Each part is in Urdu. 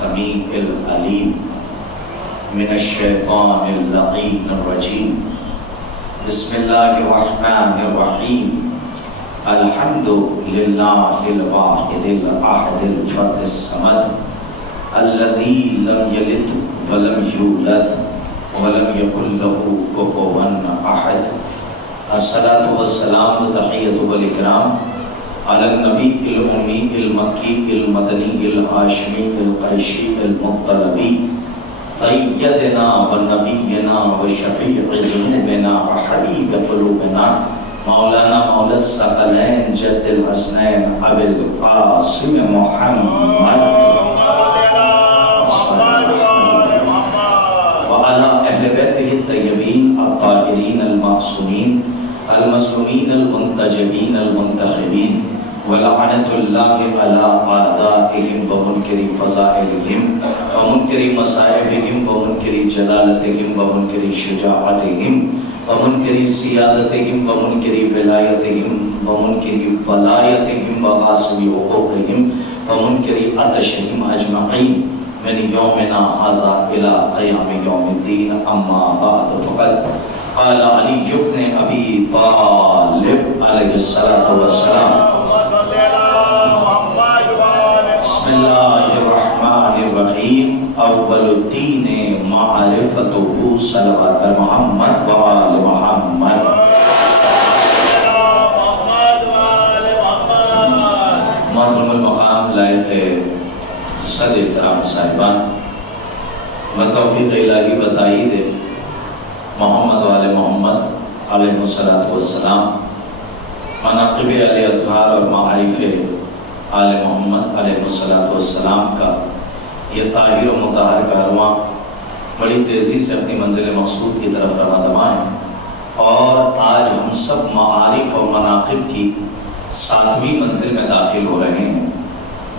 السمیع العلیم من الشیطان اللعین الرجیم بسم اللہ الرحمن الرحیم الحمد للہ الواحد الاحد الفرد الصمد الذی لم یلد ولم یولد ولم یکن له کفوا احد الصلاة والسلام تحیۃ والاکرام علی النبی الأمی المکی المدنی الہاشمی القریشی المطلبی سیدنا و نبینا و شفیع ذنوبنا و حبیب قلوبنا مولانا مولا الثقلین جد الحسنین ابی القاسم محمد وعلى اہل بیتہ الطیبین الطاہرین المعصومین المظلومین المنتجبین المنتخبین ولعنت اللہ علی اعدائهم ومنکری فضائلهم ومنکری مصائبهم ومنکری جلالتهم ومنکری شجاعتهم ومنکری سیادتهم ومنکری ولایتهم ومنکری ولایتهم وغاصب حقوقهم ومنکری عطشهم اجمعین من یومنا هذا الى قیام یوم الدین اما بعد فقط قال علی بن ابی طالب علیہ الصلاة والسلام بسم اللہ الرحمن الرحیم اول الدین معرفتہ صلوات محمد و آل محمد محترم المقام لائق صد احترام صاحبان بتوفیق الہی بتائید محمد و آل محمد علیہ السلام مناقب علی اطہار اور معارف آل محمد علیہ السلام کا یہ طاہر و مطہر کارواں بڑی تیزی سے اپنی منزل مقصود کی طرف رواں دواں ہے اور آج ہم سب معارف اور مناقب کی 7ویں منزل میں داخل ہو رہے ہیں۔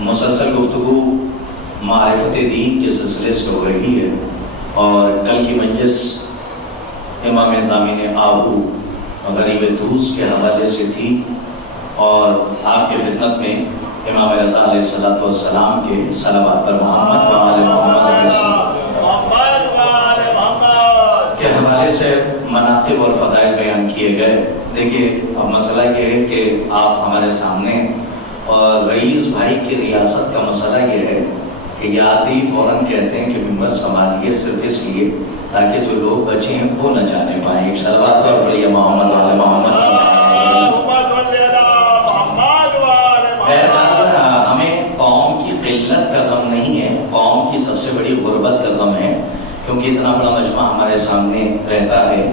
مسلسل گفتگو معرفت دین کے سلسلے سے ہو رہی ہے اور کل کی مجلس امام ضامن آہو غریب دوس کے حوالے سے تھی اور آپ کی خدمت میں امام رضا علیہ السلام کے صلوات پر محمد و آل محمد کے حوالے سے مناقب اور فضائل بیان کیے گئے۔ دیکھیے اب مسئلہ یہ ہے کہ آپ ہمارے سامنے اور رئیس بھائی کی ریاست کا مسئلہ یہ ہے کہ یہ آتے ہی فوراً کہتے ہیں کہ ممبر سنبھالیے صرف اس لیے تاکہ جو لوگ بچے ہیں وہ نہ جانے پائیں۔ ایک صلوات اور پڑھیے محمد و آل محمد۔ ہمیں قوم کی قلت کا غم نہیں ہے، قوم کی سب سے بڑی غربت کا غم ہے، کیونکہ اتنا بڑا مجمع ہمارے سامنے رہتا ہے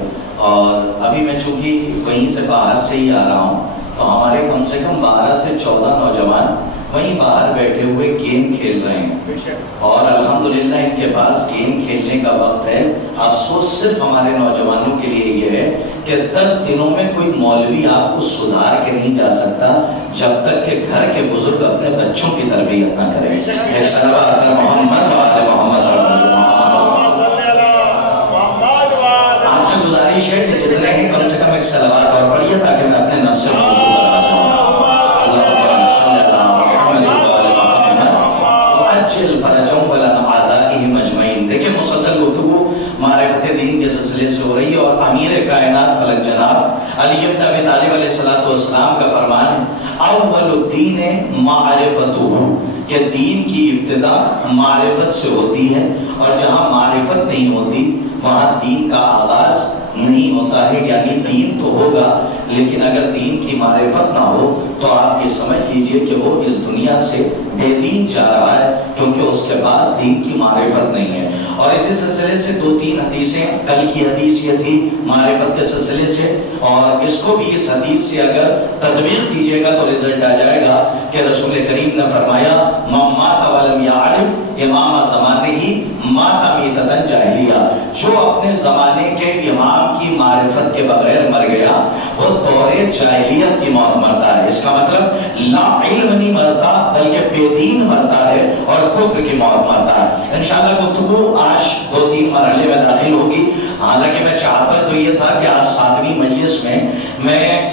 اور ابھی میں چونکہ وہیں سے باہر سے ہی آ رہا ہوں تو ہمارے کم سے کم 12 سے 14 نوجوان وہیں باہر بیٹھے ہوئے گیم کھیل رہے ہیں اور الحمدللہ ان کے پاس گیم کھیلنے کا وقت ہے۔ افسوس صرف ہمارے نوجوانوں کے لیے یہ ہے کہ 10 دنوں میں کوئی مولوی آپ کو سدھار کے نہیں جا سکتا جب تک کہ گھر کے بزرگ اپنے بچوں کی تربیت نہ کریں۔ ایک صلوات محمد و آل محمد۔ آپ سے گزارش ہے کہ جتنے ہیں کم سے کم ایک صلوات اور پڑھیے تاکہ میں اپنے نفس سے خوشو بنا جاؤں۔ دیکھیں مسلسل گفتگو معرفت دین کے سلسلے سے ہو رہی ہے اور امیر کائنات فلک جناب علی بن ابی طالب علیہ السلام کا فرمان ہے اول الدین معرفتہ کہ دین کی ابتدا معرفت سے ہوتی ہے اور جہاں معرفت نہیں ہوتی وہاں دین کا آغاز نہیں ہوتا ہے۔ یعنی دین تو ہوگا لیکن اگر دین کی معرفت نہ ہو تو آپ یہ سمجھ لیجئے کہ وہ اس دنیا سے بے دین جا رہا ہے کیونکہ اس کے بعد دین کی معرفت نہیں ہے۔ اور اسی سلسلے سے 2-3 حدیثیں، کل کی حدیث یہ تھی معرفت کے سلسلے سے اور اس کو بھی اس حدیث سے اگر تطبیق دیجئے گا تو رزلٹ آ جائے گا کہ رسول کریم نے فرمایا من مات ولم یعرف امام زمانے ہی مات میتۃ جاہلیہ، جو اپنے زمانے کے امام کی معرفت کے بغیر مر گیا وہ دور جاہلیت کی موت مرتا ہے۔ اس کا مطلب لا علم نہیں مرتا بلکہ بے دین مرتا ہے اور کفر کی موت مرتا ہے۔ انشاءاللہ گفتگو آج 2-3 مرحلے میں داخل ہوگی، حالانکہ میں چاہتا تو یہ تھا کہ آج 7ویں مجلس میں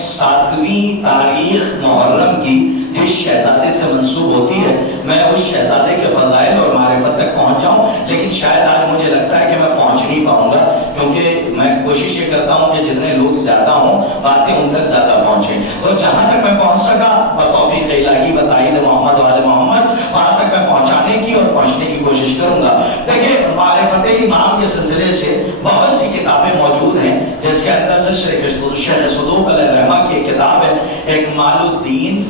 7ویں تاریخ محرم کی جس شہزادے سے منسوب ہوتی ہے میں اس شہزادے کے فضائل اور معرفت تک شاید آج مجھے لگتا ہے کہ میں پہنچ نہیں پاؤں گا، کیونکہ میں کوشش یہ کرتا ہوں کہ جتنے لوگ زیادہ ہوں باتیں ان تک زیادہ پہنچیں، تو جہاں تک میں پہنچ سکا بتوفیق الہی بتائید محمد والے محمد وہاں تک میں پہنچانے کی اور پہنچنے کی کوشش کروں گا۔ دیکھیں معرفت امام کے سلسلے سے بہت سی کتابیں موجود ہیں، جس کے اندر سے شیخ صدوق علیہ الرحمہ کی ایک کتاب ہے اکمال الدین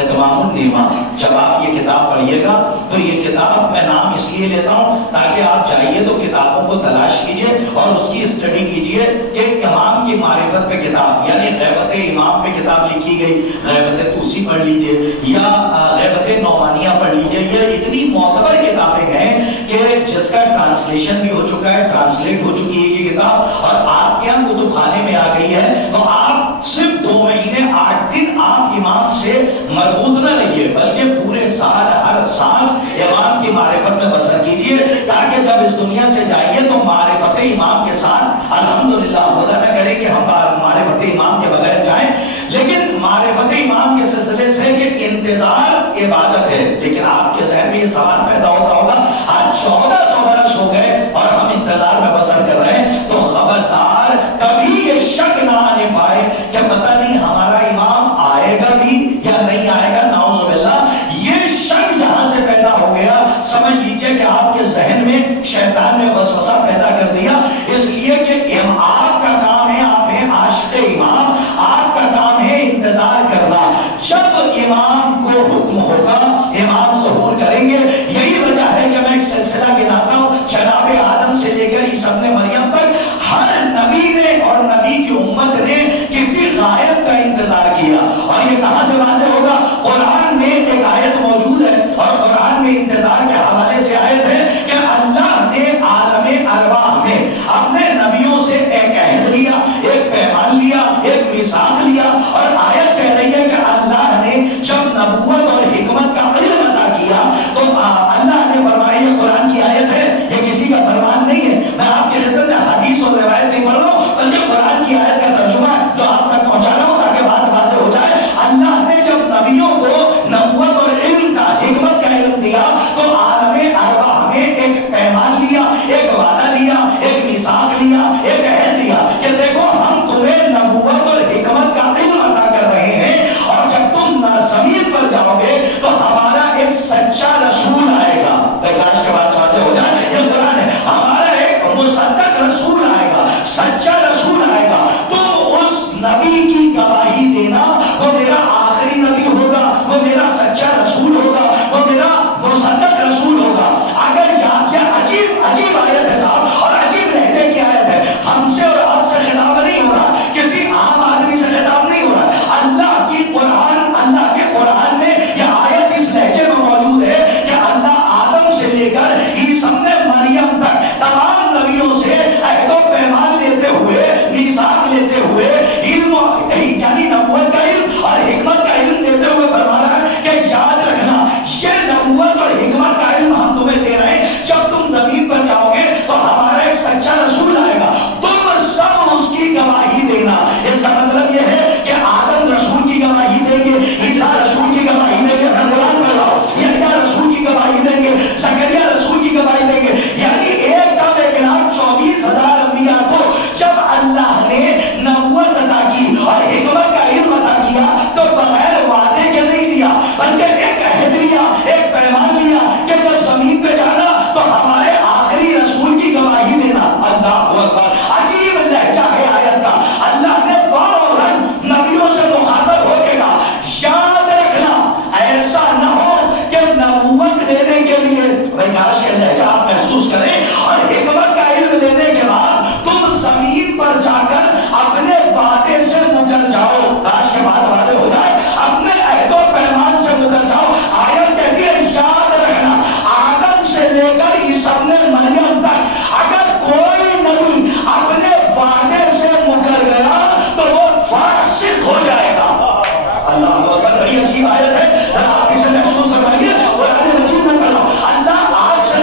اتمام النعمہ۔ جب آپ یہ کتاب پڑھیے گا تو یہ کتاب میں نام اس لیے لیتا ہوں تاکہ آپ جائیے تو کتابوں کو تلاش کیجئے اور اس کی اسٹڈی کیجئے کہ امام کی معرفت پہ کتاب، یعنی غیبت امام پہ کتاب لکھی گئی، غیبت طوسی پڑھ لیجئے یا غیبت نعمانیہ پڑھ لیجئے۔ یہ اتنی معتبر کتابیں ہیں کہ جس کا ٹرانسلیشن بھی ہو چکا ہے، ٹرانسلیٹ ہو چکی ہے یہ کتاب اور آپ کے یہاں کتب خانے میں آ گئی ہے، تو آپ صرف 2 مہینے 8 دن آپ امام سے مربوط نہ رہیے، بلکہ پورے سال ہر سانس امام کی معرفت میں بسر کیجئے، تاکہ جب اس دنیا سے جائیے تو معرفت امام کے ساتھ الحمدللہ، خدا نہ کرے کہ ہم معرفت امام کے بغیر جائیں، لیکن معرفت امام کے سلسلے سے کہ انتظار عبادت ہے۔ لیکن آپ کے ذہن میں یہ سوال پیدا ہوتا ہوگا آج 1400 برس ہو گئے اور ہم انتظار میں بسر کر رہے ہیں، تو خبردار کبھی یہ شک نہ آنے پائے کہ پتہ نہیں ہمارا امام آئے گا بھی یا نہیں آئے گا، نعوذ باللہ۔ یہ شک جہاں سے پیدا ہو گیا سمجھ لیجئے کہ آپ کے ذہن میں شیطان نے وسوسہ پیدا کر دیا، اس لیے کہ آپ کا کام ہے، آپ ہیں عاشق امام، آپ کا کام ہے انتظار کرنا۔ جب امام کو حکم ہوگا امام ظہور کریں گے۔ یہی وجہ ہے کہ میں ایک سلسلہ گناتا ہوں، جناب آدم سے لے کر عیسی ابن مریم تک ہر نبی نے اور نبی کی امت نے کسی غائب کا انتظار کیا، اور یہ کہاں سے واضح ہوگا؟ قرآن میں ایک آیت موجود ہے، اور قرآن میں انتظار کے حوالے سے آیت ہے کہ اللہ نے عالم ارواح میں اپنے نبیوں سے ایک عہد لیا، ایک پیمان لیا، ایک میثاق لیا، اور آیت کہہ رہی ہے کہ اللہ نے جب نبوت اور حکمت کا علم عطا کیا تو اللہ نے فرمایا، یہ قرآن کی آیت ہے، یہ کسی کا فرمان نہیں ہے، میں آپ کی خدمت میں حدیث اور روایت نہیں پڑھ رہا ہوں بلکہ قرآن کی آیت کا ترجمہ ہے جو آپ تک پہنچا رہا ہوں تاکہ بات واضح ہو جائے۔ اللہ نے جب نبیوں کو نبوت اور علم کا، حکمت کا علم دیا تو عالم ارواح میں ایک پیمان لیا، ایک وعدہ لیا، ایک میثاق لیا، ایک عہد لیا کہ دیکھو ہم تمہیں نبوت اور حکمت کا علم عطا کر رہے ہیں، اور جب تم زمین پر جاؤ گے تو ہمارا ایک سچا رسول آئے گا۔ کاش کے بعد واضح ہو جائے، یہ قرآن ہے، ہمارا ایک مصدق رسول آئے گا، سچا رسول آئے گا، تم اس نبی کی گواہی دینا، وہ میرا آخری نبی ہوگا، وہ میرا سچا رسول ہوگا، وہ میرا مصدق رسول ہوگا۔ اگر یہ عجیب عجیب آیت ہے صاحب، اور عجیب لہجے کی آیت ہے، ہم سے اور آپ سے خطاب نہیں ہو رہا، کسی عام آدمی سے خطاب نہیں ہو رہا، اللہ کی قرآن، اللہ کے قرآن میں یہ آیت اس لہجے میں موجود ہے کہ اللہ آدم سے لے کر عیسی ابن مریم تک تمام نبیوں سے عہد و پیمان لیتے ہوئے، میثاق لیتے ہوئے، علم یعنی نبوت کا علم اور حکمت کا علم دیتے ہوئے فرما رہا ہے کہ یاد رکھنا یہ نبوت اور حکمت کا علم ہم تمہیں دے رہے ہیں، جب تم زمین پر جاؤ گے تو ہمارا ایک سچا رسول آئے گا، تم سب اس کی گواہی دینا۔ اس کا مطلب یہ ہے کہ آدم رسول کی گواہی دیں گے، عیسیٰ رسول کی گواہی دیں گے، میں قرآن پڑھ رہا ہوں، یحییٰ رسول کی گواہی دیں گے، زکریا رسول کی گواہی دیں گے، یعنی 1,24,000 انبیاء کو جب اللہ نے نبوت عطا کی اور حکمت کا علم عطا کیا تو بغیر وعدے کے نہیں دیا، بلکہ ایک عہد لیا، ایک پیمان لیا کہ جب زمین پہ جانا تو ہمارے آخری رسول کی گواہی دینا۔ اللہ اکبر، عجیب لہجہ ہے آیت کا۔ اللہ نے فوراً نبیوں سے مخاطب ہو کے کہا یاد رکھنا ایسا نہ ہو کہ نبوت لینے کے لیے کاش کے لہجہ آپ محسوس کریں اور حکمت کا علم لینے کے بعد تم زمین پر جا کر اپنے وعدے سے مکر جاؤ، کاش کے بعد وعدے ہو جائے، اپنے عہد و پیمان سے مکر جاؤ۔ آیت کہتی ہے یاد رکھنا آدم سے لے کر عیسی ابن مریم تک اگر کوئی نبی اپنے وعدے سے مکر گیا تو وہ فاسق ہو جائے گا۔ اللہ اکبر، بڑی عجیب آیت ہے، ذرا آپ اسے محسوس کروائیے۔ قرآن مجید میں پڑھا اللہ آج سے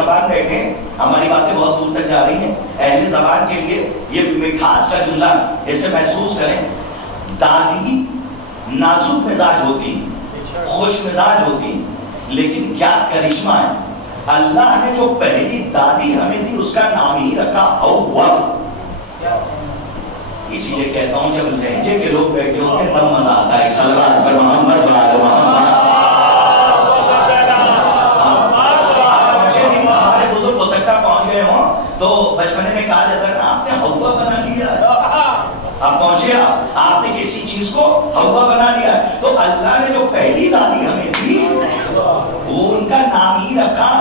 زبان بیٹھے ہیں، ہماری باتیں بہت دور تک جا رہی ہیں، اہل زبان کے لیے یہ مٹھاس کا جملہ اسے محسوس کریں. دادی نازک مزاج ہوتی، خوش مزاج ہوتی، لیکن کیا کرشمہ ہے، اللہ نے جو پہلی دادی ہمیں دی اس کا نام ہی رکھا حوا. اسی لیے کہتا ہوں جب لہجے کے لوگ بیٹھے ہوتے ہیں تب مزہ آتا ہے. صلوات پر محمد و آل محمد. ہمارے بزرگ ہو سکتا پہنچ گئے ہوں تو بچپنے میں کہا جاتا ہے نا آپ نے حوا بنا لیا، آپ پہنچے، آپ نے کسی چیز کو حوا بنا لیا. تو اللہ نے جو پہلی دادی ہمیں دی وہ ان کا نام ہی رکھا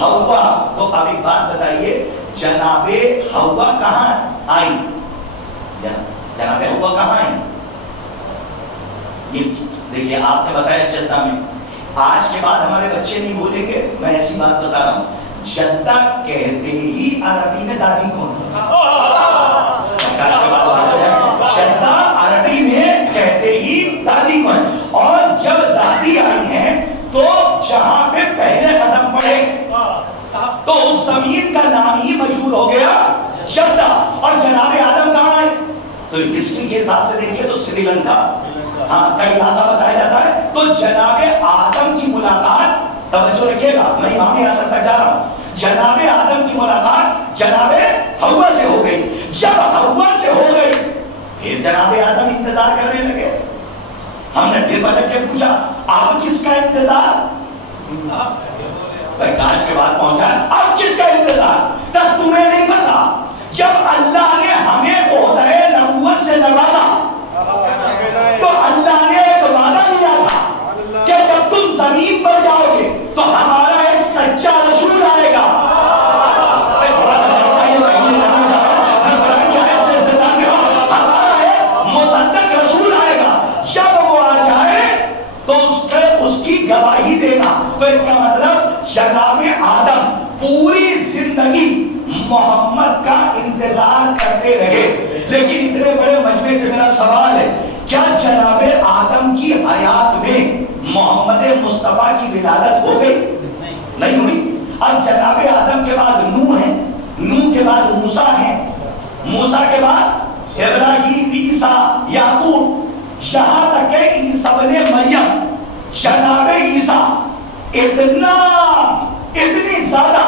حوا. تو اب ایک بات بتائیے، جناب حوا کہاں آئی؟ جناب حوا کہاں آئی؟ یہ دیکھیے آپ نے بتایا جدہ میں. آج کے بعد ہمارے بچے نہیں بولیں گے، میں ایسی بات بتا رہا ہوں، جدہ کہتے ہی عربی میں دادی کون؟ جدہ عربی میں کہتے ہی دادی کون. اور جب دادی آئی ہیں تو جہاں پہ پہلے قدم پڑے تو اس زمین کا نام ہی مشہور ہو گیا جدہ. اور جناب آدم کہاں آئے؟ تو ہسٹری کے حساب سے دیکھیے تو سری لنکا، ہاں کا علاقہ بتایا جاتا ہے. تو جناب آدم کی ملاقات، توجہ رکھیے گا میں امام ریاست تک جا رہا ہوں، جناب آدم کی ملاقات جناب حوا سے ہو گئی. جب حوا سے ہو گئی پھر جناب آدم انتظار کرنے لگے. ہم نے پھر پلٹ کے پوچھا اب کس کا انتظار؟ بھائی کاش کے بعد پہنچا، اب کس کا انتظار؟ تب تمہیں نہیں پتا جب اللہ نے ہمیں عہدۂ نبوت سے نوازا تو اللہ نے ایک وعدہ لیا تھا کہ جب تم زمین پر جاؤ گے تو ہمارا ایک سچا رسول آئے گا. ہمارا ایک مصدق رسول آئے گا. جب وہ آ جائے تو اس کی گواہی دینا. تو اس کا مطلب جناب آدم پوری زندگی محمد کا انتظار کرتے رہے. لیکن اتنے بڑے مجمع سے میرا سوال ہے، کیا جناب آدم کی حیات میں محمد مصطفیٰ کی ولادت ہو گئی؟ نہیں ہوئی. اب جناب آدم کے بعد نوح ہے، نوح کے بعد موسیٰ ہے، موسیٰ کے بعد ابراہیم، عیسیٰ، یعقوب، یہاں تک کہ عیسیٰ ابن مریم. جناب عیسیٰ اتنی زیادہ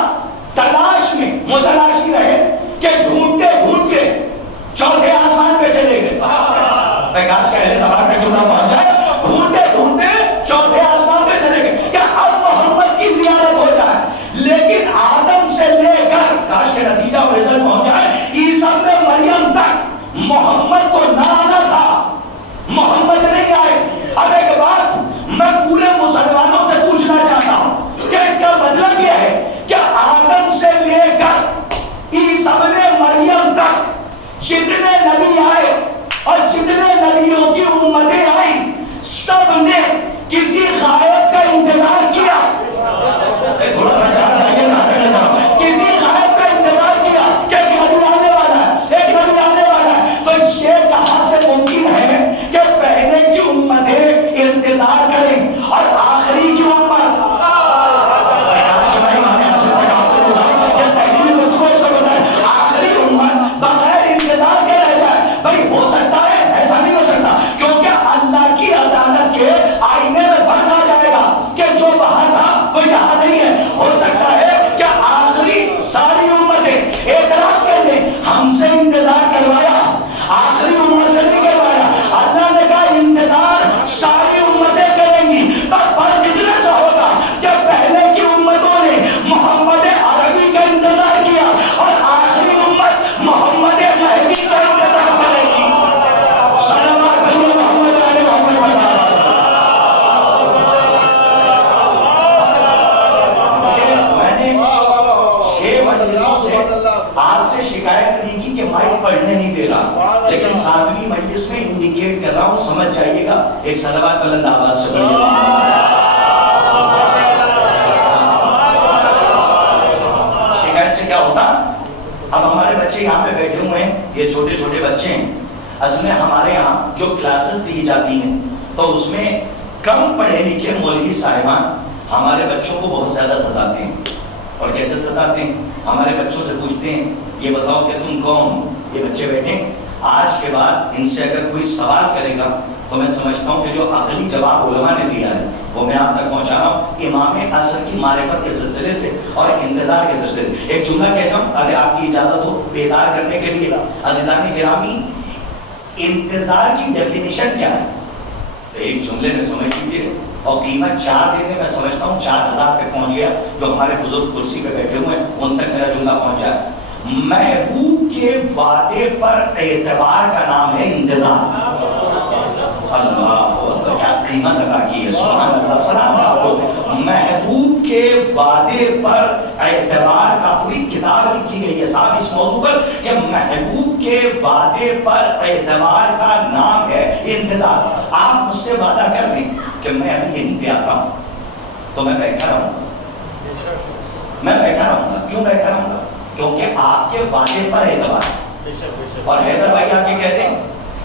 تلاش میں متلاشی رہے کہ ڈھونڈتے ڈھونڈتے چوتھے آسمان پہ چلے گئے. کاش کا اہل زبان تک جملہ پہنچ جائے، ڈھونڈتے ڈھونڈتے چوتھے آسمان پہ چلے گئے کہ اب محمد کی زیارت ہو جائے. لیکن آدم سے لے کر کاش کے نتیجہ اور رزلٹ پہنچ جائے عیسیٰ ابن مریم تک محمد کو نہ آنا تھا، محمد نہیں آئے. اب ایک بات میں پورے مسلمانوں سے پوچھنا چاہتا ہوں کہ اس کا مطلب یہ ہے کہ آدم سے لے کر عیسیٰ ابن مریم تک جتنے نبی آئے اور جتنے نبیوں کی امتیں آئیں سب نے کسی غائب کا انتظار کیا. تھوڑا سا کسی غائب کا انتظار کیا کہ ایک نبی آنے والا ہے، ایک نبی آنے والا ہے. تو یہ کہاں سے ممکن ہے کہ پہلے کی امتیں انتظار کریں اور آخری کی امت آخری امت بغیر انتظار کے رہ جائے؟ بھائی ہو سکتا ہے، ایسا نہیں ہو سکتا، کیونکہ اللہ کی عدالت کے آئینے میں فرق آ جائے گا کہ جو وہاں تھا وہ یہاں نہیں ہے. ہو سکتا ہے کہ آخری ساری امتیں اعتراض کر دیں ہم سے انتظار کروایا، آخری امت سے نہیں کروایا. اللہ نے کہا انتظار ساری امتیں کریں گی، پر فرق اتنا سا ہوگا کہ پہلے کی امتوں نے محمد عربی کا انتظار کیا اور آخری امت محمد مہدی کا انتظار کرے گی. صلوات بھائی محمد علیہ محمد. میں نے 6 مجلسوں سے آپ سے شکایت نہیں کی کہ مائک پڑھنے نہیں دے رہا، لیکن 7ویں مجلس میں انڈیکیٹ کر رہا ہوں، سمجھ جائیے گا. ایک صلوات بلند آواز سے پڑھیے. شکایت سے کیا ہوتا؟ اب ہمارے بچے یہاں پہ بیٹھے ہوئے ہیں، یہ چھوٹے چھوٹے بچے ہیں. اصل میں ہمارے یہاں جو کلاسز دی جاتی ہیں تو اس میں کم پڑھے لکھے مولوی صاحبان ہمارے بچوں کو بہت زیادہ ستاتے ہیں. اور کیسے ستاتے ہیں؟ ہمارے بچوں سے پوچھتے ہیں یہ بتاؤ کہ تم کون؟ یہ بچے بیٹھے آج کے بعد ان سے اگر کوئی سوال کرے گا تو میں سمجھتا ہوں کہ جو عقلی جواب علماء نے دیا ہے وہ میں آپ تک پہنچا رہا ہوں امام عصر کی معرفت کے سلسلے سے اور انتظار کے سلسلے سے. ایک جملہ کہتا ہوں اگر آپ کی اجازت ہو بیدار کرنے کے لیے. عزیزان گرامی انتظار کی ڈیفینیشن کیا ہے؟ ایک جملے میں سمجھ لیجیے اور قیمت 4 دیتے میں سمجھتا ہوں 4000 تک پہنچ گیا. جو ہمارے بزرگ کرسی پہ بیٹھے ہوئے ہیں ان تک میرا جملہ پہنچا ہے. محبوب کے وعدے پر اعتبار کا نام ہے انتظار. اللہ کیا قیمت ادا کی ہے. سبحان اللہ. سلام آپ. محبوب کے وعدے پر اعتبار کا پوری کتاب لکھی گئی ہے صاحب اس موضوع پر کہ محبوب کے وعدے پر اعتبار کا نام ہے انتظار. آپ مجھ سے وعدہ کر لیں کہ میں ابھی یہیں پہ آتا ہوں تو میں بیٹھا رہوں گا. میں بیٹھا رہوں گا. کیوں بیٹھا رہوں گا؟ کیونکہ آپ کے وعدے پر اعتبار. اور حیدر بھائی آ کے کہتے ہیں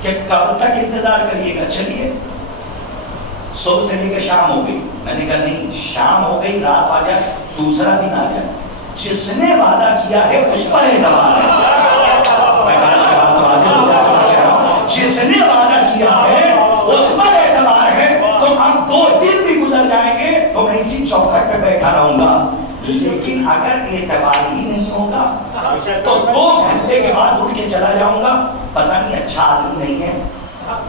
کہ کب تک انتظار کریے گا؟ چلیے صبح سے لے کے شام ہو گئی. میں نے کہا نہیں شام ہو گئی رات آ جائے دوسرا دن آ جائے جس نے وعدہ کیا ہے اس پر اعتبار ہے. جس نے وعدہ کیا ہے اس پر اعتبار ہے. تو اب 2 دن بھی گزر جائیں گے تو میں اسی چوکھٹ پہ بیٹھا رہوں گا. لیکن اگر اعتبار ہی نہیں ہوگا تو 2 گھنٹے کے بعد اٹھ کے چلا جاؤں گا. پتہ نہیں اچھا آدمی نہیں ہے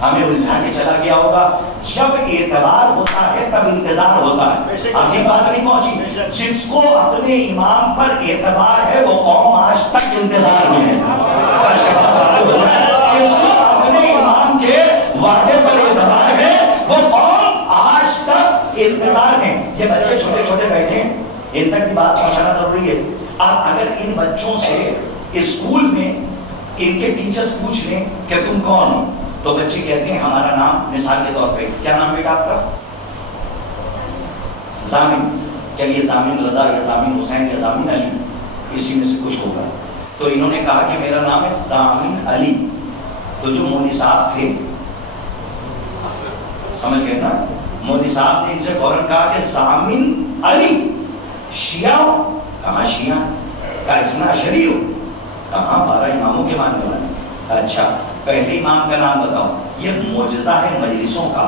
ہمیں الجھا کے چلا گیا ہوگا. جب اعتبار ہوتا ہے تب انتظار ہوتا ہے. آپ کی بات نہیں پہنچی. جس کو اپنے امام پر اعتبار ہے وہ قوم آج تک انتظار میں ہے. جس کو اپنے امام کے وعدے پر اعتبار ہے وہ قوم آج تک انتظار میں. یہ بچے چھوٹے چھوٹے بیٹھے ہیں ان تک بھی بات پہنچانا ضروری ہے. اب اگر ان بچوں سے اسکول میں ان کے ٹیچرز پوچھ لیں کہ تم کون ہو تو بچے کہتے ہیں ہمارا نام مثال کے طور پہ کیا نام بیٹا آپ کا؟ زامن. چلیے زامن رضا یا زامن حسین یا زامن علی اسی میں سے کچھ ہوگا. تو انہوں نے کہا کہ میرا نام ہے زامن علی. تو جو مولوی صاحب تھے سمجھ گئے نا مولوی صاحب نے ان سے فوراً کہا کہ زامن علی شیعہ ہو. کہاں شیعہ؟ کہا اسنا شریع ہو. کہاں 12 اماموں کے ماننے والے. اچھا پہلے امام کا نام بتاؤ. یہ معجزہ ہے مجلسوں کا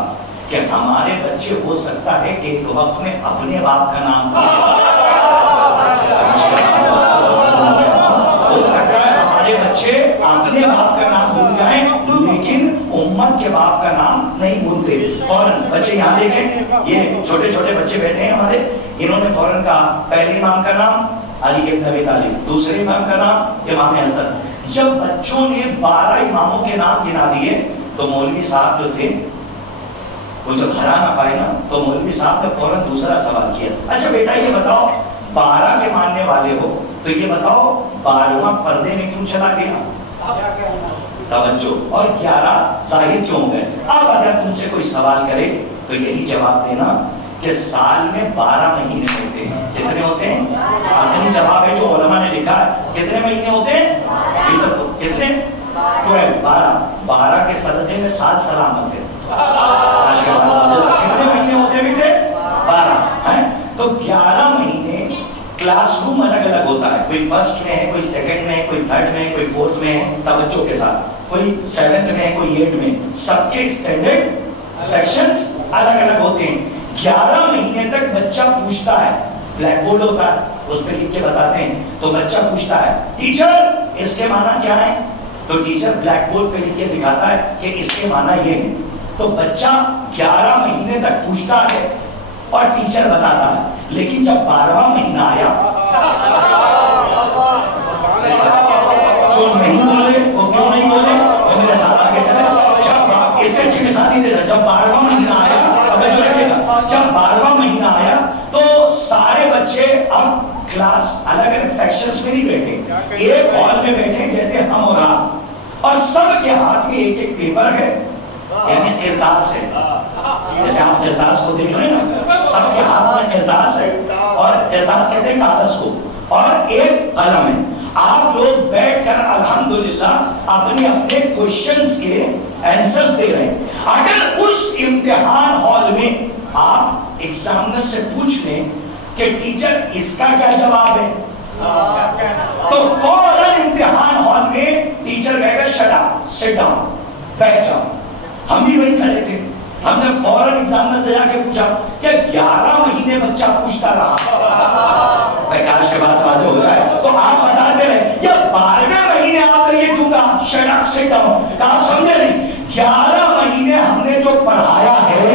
کہ ہمارے بچے ہو سکتا ہے کہ ایک وقت میں اپنے باپ کا نام ہو سکتا ہے ہمارے بچے اپنے باپ کا نام بھول جائیں لیکن امت کے باپ کا نام نہیں بھولتے. فوراً بچے یہاں دیکھیں یہ چھوٹے چھوٹے بچے بیٹھے ہیں ہمارے. انہوں نے فوراً کہا پہلے امام کا نام علی بن ابی طالب, دوسرے امام کا نام امام حسن. جب بچوں نے 12 اماموں کے نام گنا دیے تو مولوی صاحب جو تھے وہ جب ہرا نہ پائے نا تو مولوی صاحب نے فوراً دوسرا سوال کیا. اچھا بیٹا یہ بتاؤ 12 کے ماننے والے ہو تو یہ بتاؤ 12واں پردے میں کیوں چلا گیا؟ توجہ. اور 11 ظاہر کیوں ہو گئے؟ اب اگر تم سے کوئی سوال کرے تو یہی جواب دینا کہ سال میں 12 مہینے ہوتے ہیں. کتنے ہوتے ہیں؟ آخری جواب ہے جو علماء نے لکھا ہے. کتنے مہینے ہوتے ہیں؟ کتنے؟ 12 کے صدقے میں سال سلامت ہے. کتنے مہینے ہوتے ہیں بیٹے؟ 12. تو 11 مہینے کلاس روم الگ الگ ہوتا ہے. کوئی فرسٹ میں ہے, کوئی سیکنڈ میں ہے, کوئی تھرڈ میں ہے, کوئی فورتھ میں ہے. توجہ کے ساتھ کوئی 7th میں ہے, کوئی 8th میں. سب کے اسٹینڈرڈ سیکشنز الگ الگ ہوتے ہیں. 11 مہینے تک بچہ پوچھتا ہے. بلیک بورڈ ہوتا ہے اس پہ لکھ کے بتاتے ہیں. تو بچہ پوچھتا ہے ٹیچر اس کے معنی کیا ہے؟ تو ٹیچر بلیک بورڈ پہ لکھ کے دکھاتا ہے کہ اس کے معنی یہ ہے. تو بچہ 11 مہینے تک پوچھتا ہے اور ٹیچر بتاتا ہے. لیکن جب 12واں مہینہ آیا جو نہیں بولے وہ کیوں نہیں بولے وہ میرے ساتھ آگے چلے. جب اس سے اچھی مثال نہیں دے رہا. جب 12واں مہینہ آیا جب 12واں مہینہ آیا تو سارے بچے اب کلاس الگ الگ سیکشنز میں نہیں بیٹھے, ایک ہال میں بیٹھے جیسے ہم اور آپ, اور سب کے ہاتھ میں ایک ایک پیپر ہے یعنی کرتاس ہے. جیسے آپ کرتاس کو دیکھ رہے ہیں نا, سب کے ہاتھ میں کرتاس ہے اور کرتاس کہتے ہیں کاغذ کو, اور ایک قلم ہے. آپ لوگ بیٹھ کر الحمدللہ اپنے اپنے کوشچنز کے آنسرز دے رہے ہیں. اگر اس امتحان ہال میں آپ ایگزامنر سے پوچھ لیں کہ ٹیچر اس کا کیا جواب ہے؟ تو فوراً امتحان ہال میں ٹیچر کہے گا شٹ اپ، سٹ ڈاؤن، بیٹھ جاؤ. ہم بھی وہی کھڑے تھے. ہم نے فوراً ایگزامنر سے جا کے پوچھا کہ 11 مہینے بچہ پوچھتا رہا. میں کاش کے بعد واضح ہو جائے تو آپ بتا دے رہے یہ 12ویں مہینے آپ نے یہ کیوں کہا شٹ اپ سٹ ڈاؤن؟ کہ آپ سمجھے نہیں 11 مہینے ہم نے جو پڑھایا ہے،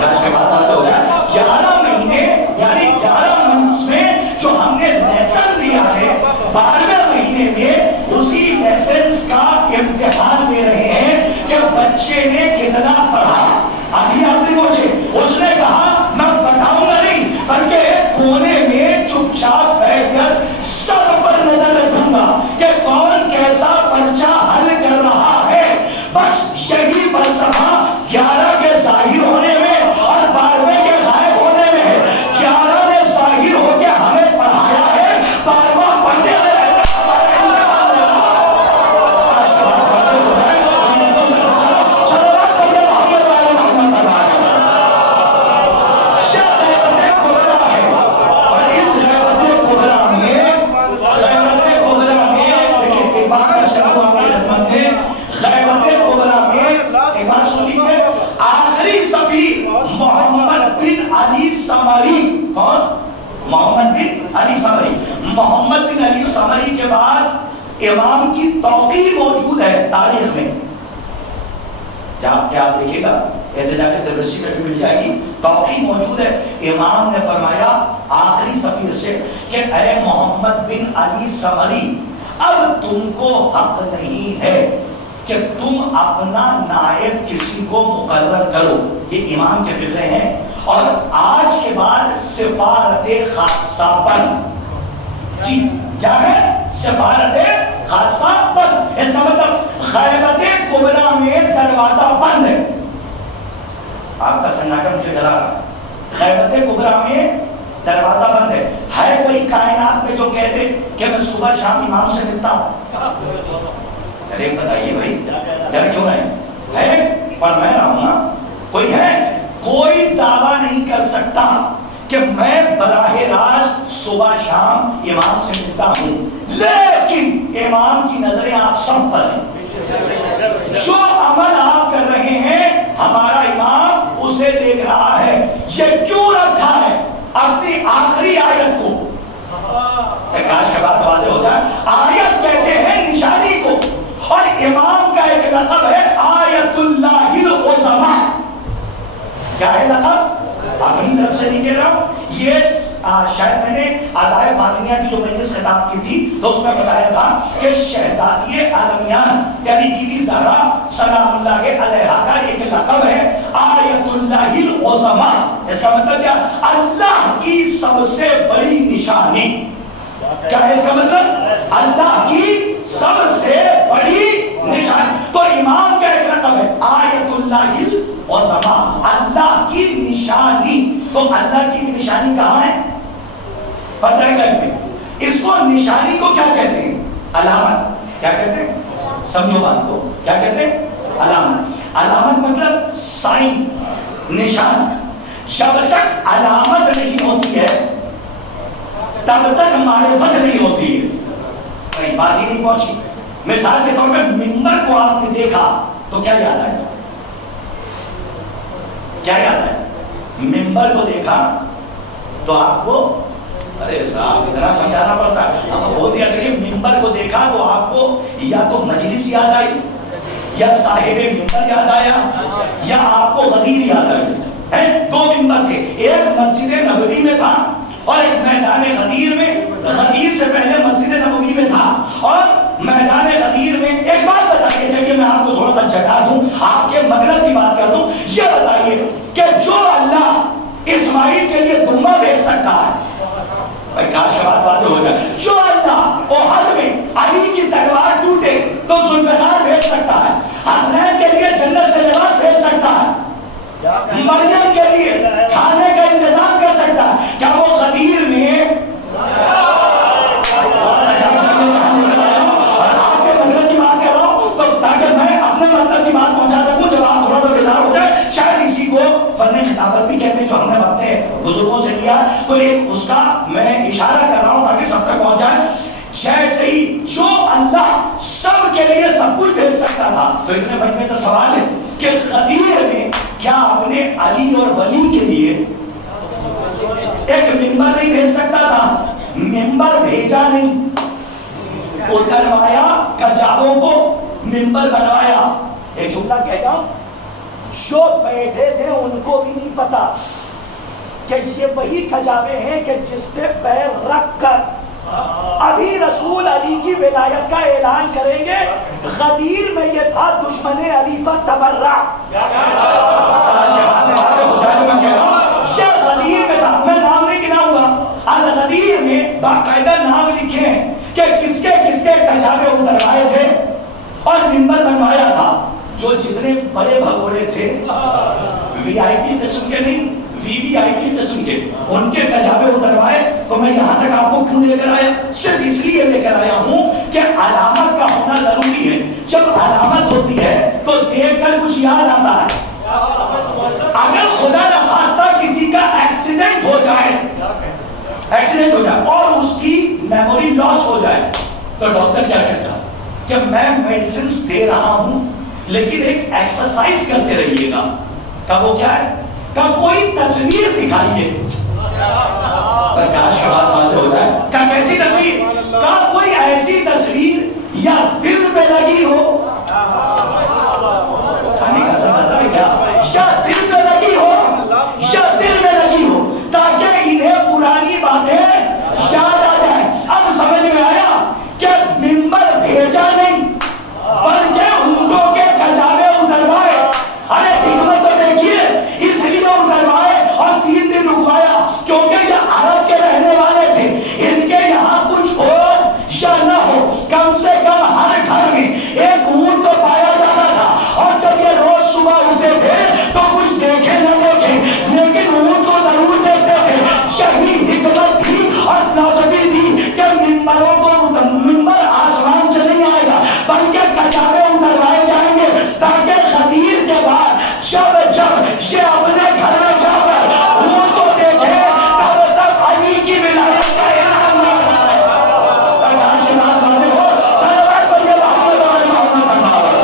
کاش کے بعد واضح ہو جائے 11 مہینے یعنی 11 منتھس میں جو ہم نے لیسن دیا ہے، 12ویں مہینے میں اسی لیسنس کا امتحان لے رہے ہیں کہ بچے نے کتنا پڑھا. ابھی آپ نے پوچھے، اس نے کہا میں بتاؤں گا نہیں بلکہ ایک کونے میں چپ چاپ بیٹھ کر سب پر نظر رکھوں گا کہ کون کیسا پرچہ حل کر رہا ہے. بس یہی فلسفہ 11 کے ظاہر ہونے میں اور 12ویں کے غائب ہونے میں ہے. 11 نے ظاہر ہو کے ہمیں پڑھایا ہے، 12واں پڑھنے میں محمد بن علی سمری کے بعد امام کی توقیع موجود ہے تاریخ میں. کیا آپ دیکھیے گا احتجاج تبرسی میں بھی مل جائے گی، توقیع موجود ہے. امام نے فرمایا آخری سفیر سے کہ اے محمد بن علی سمری، اب تم کو حق نہیں ہے کہ تم اپنا نائب کسی کو مقرر کرو. یہ امام کے فقرے ہیں. اور آج کے بعد سفارت خاصہ بند. جی کیا ہے سفارت خاصہ بند؟ اس کا مطلب خیبت کبریٰ میں دروازہ بند ہے. آپ کا سناٹا مجھے ڈرا رہا ہے. خیبت کبریٰ میں دروازہ بند ہے. ہے کوئی کائنات میں جو کہہ دے کہ میں صبح شام امام سے ملتا ہوں؟ ارے بتائیے بھائی ڈر کیوں ہے؟ پر میں رہا ہوں نا. کوئی ہے؟ کوئی دعویٰ نہیں کر سکتا کہ میں براہ راست صبح شام امام سے ملتا ہوں، لیکن امام کی نظریں آپ سب پر ہیں. جو عمل آپ کر رہے ہیں ہمارا امام اسے دیکھ رہا ہے. یہ کیوں رکھا ہے اپنی آخری آیت کو؟ کاش کے بعد واضح ہوتا ہے. آیت کہتے ہیں نشانی کو، اور امام کا ایک لقب ہے آیت اللہ العظمہ. کیا ہے لقب؟ اپنی طرف سے نہیں کہہ رہا ہوں. یہ شاید میں نے عزائے فاطمیہ کی جو مجلس خطاب کی تھی تو اس میں بتایا تھا کہ شہزادی عالمیان یعنی بی بی زہرا سلام اللہ علیہا کا ایک لقب ہے آیت اللہ العظمہ. اس کا مطلب کیا؟ اللہ کی سب سے بڑی نشانی. کیا ہے اس کا مطلب؟ اللہ کی سب سے بڑی نشانی. تو امام کا ایک لقب ہے آیت اللہ العظمہ، اللہ کی نشانی. تو اللہ کی نشانی کہاں ہے؟ پتہ ہے میں اس کو نشانی کو کیا کہتے ہیں؟ علامت. کیا کہتے ہیں؟ سمجھو بات کو. کیا کہتے ہیں؟ علامت. علامت مطلب سائن، نشان. جب تک علامت نہیں ہوتی ہے تب تک معرفت نہیں ہوتی ہے. نہیں بات ہی نہیں پہنچی. مثال کے طور پہ منبر کو آپ نے دیکھا تو کیا یاد آئے؟ کیا یاد آئے؟ منبر کو دیکھا تو آپ کو ارے صاحب اتنا سمجھانا پڑتا ہے. ہم بول دیا کہ منبر کو دیکھا تو آپ کو یا تو مجلس یاد آئی یا صاحب منبر یاد آیا یا آپ کو غدیر یاد آئی. دو منبر تھے، ایک مسجد نبوی میں تھا اور ایک میدان غدیر میں. غدیر سے پہلے مسجد نبوی میں تھا اور میدان غدیر میں. ایک بات بتائیے، چلیے میں آپ کو تھوڑا سا جگہ دوں، آپ کے مطلب کی بات کر دوں. یہ بتائیے کہ جو اللہ اسماعیل کے لیے دمبا بھیج سکتا ہے، بھائی کاش کے بعد بات ہو جائے، جو اللہ احد میں علی کی تلوار ٹوٹے تو ذوالفقار بھیج سکتا ہے، حسنین کے لیے جنت سے لباس بھیج سکتا ہے، مریم کے لیے کھانے کا انتظام کر سکتا ہے، کیا وہ غدیر میں اور آپ کے مطلب کی بات کر رہا ہوں تو تاکہ میں اپنے مطلب کی بات پہنچا سکوں جب آپ تھوڑا سا بیدار ہو جائے. شاید اسی کو فن خطابت بھی کہتے ہیں جو ہم نے اپنے بزرگوں سے لیا سب تک پہنچائے. جیسے ہی جو اللہ سب کے لیے سب کچھ بھیج سکتا تھا. تو اتنے بڑے سے سوال ہے کہ خدیر نے کیا اپنے علی اور ولی کے لیے ایک ممبر نہیں بھیج سکتا تھا؟ ممبر بھیجا نہیں، اتروایا کجاووں کو، ممبر بنوایا. ایک جملہ کہہ گا، جو بیٹھے تھے ان کو بھی نہیں پتا کہ یہ وہی کجاوے ہیں کہ جس پہ پیر رکھ کر ابھی رسول علی کی ولایت کا اعلان کریں گے. غدیر میں یہ تھا دشمن علی پر تبرع. یہ غدیر میں تھا، میں نام نہیں گناؤں گا. الغدیر میں باقاعدہ نام لکھے ہیں کہ کس کے کجاوے اتروائے تھے اور ممبر بنوایا تھا. جو جتنے بڑے بھگوڑے تھے، وی آئی پی قسم کے نہیں، وی وی آئی پی قسم کے، ان کے کجاوے اتروائے. تو میں یہاں تک آپ کو کیوں لے کر آیا؟ صرف اس لیے لے کر آیا ہوں کہ علامت کا ہونا ضروری ہے. جب علامت ہوتی ہے تو دیکھ کر کچھ یاد آتا ہے. اگر خدا نخواستہ کسی کا ایکسیڈنٹ ہو جائے اور اس کی میموری لاس ہو جائے تو ڈاکٹر کیا کہتا ہے کہ میں میڈیسنز دے رہا ہوں لیکن ایک ایکسرسائز کرتے رہیے گا. کا وہ کیا ہے؟ کا کوئی تصویر دکھائیے. کاش کے بعد واضح ہو جائے. کا کیسی تصویر؟ کا کوئی ایسی تصویر یا دل پہ لگی ہو، کھانے کا سمجھتا ہے کیا، یا دل پہ لگی ہو، یا دل میں لگی ہو، تاکہ انہیں پرانی باتیں یاد آ جائیں. اب سمجھ میں آیا کہ ممبر بھیجا نہیں بلکہ اونٹوں کے کجاوے اتروائے. ارے حکمت تو دیکھیے، اس لیے اتروائے اور 3 دن رکوایا کیونکہ یہ عرب کے رہنے والے تھے. ان کے یہاں کچھ ہو یا نہ ہو، کم سے کم ہر گھر میں ایک اونٹ تو پایا جاتا تھا. اور جب یہ روز صبح اٹھتے تھے تو کچھ دیکھے نہ دیکھے لیکن اونٹ کو ضرور دیکھتے تھے. یہی حکمت تھی اور فلسفی تھی کہ ممبروں کو ممبر آسمان سے نہیں آئے گا بلکہ کجاوے اتروائے جائیں گے تاکہ خدیر کے بعد جب یہ اپنے گھر میں جا کر اونٹ کو دیکھے تب علی کی ولایت کا اعلان ہوا جائے. آج کے بعد واضح ہو صلوات پڑھیے محمد اور محمد.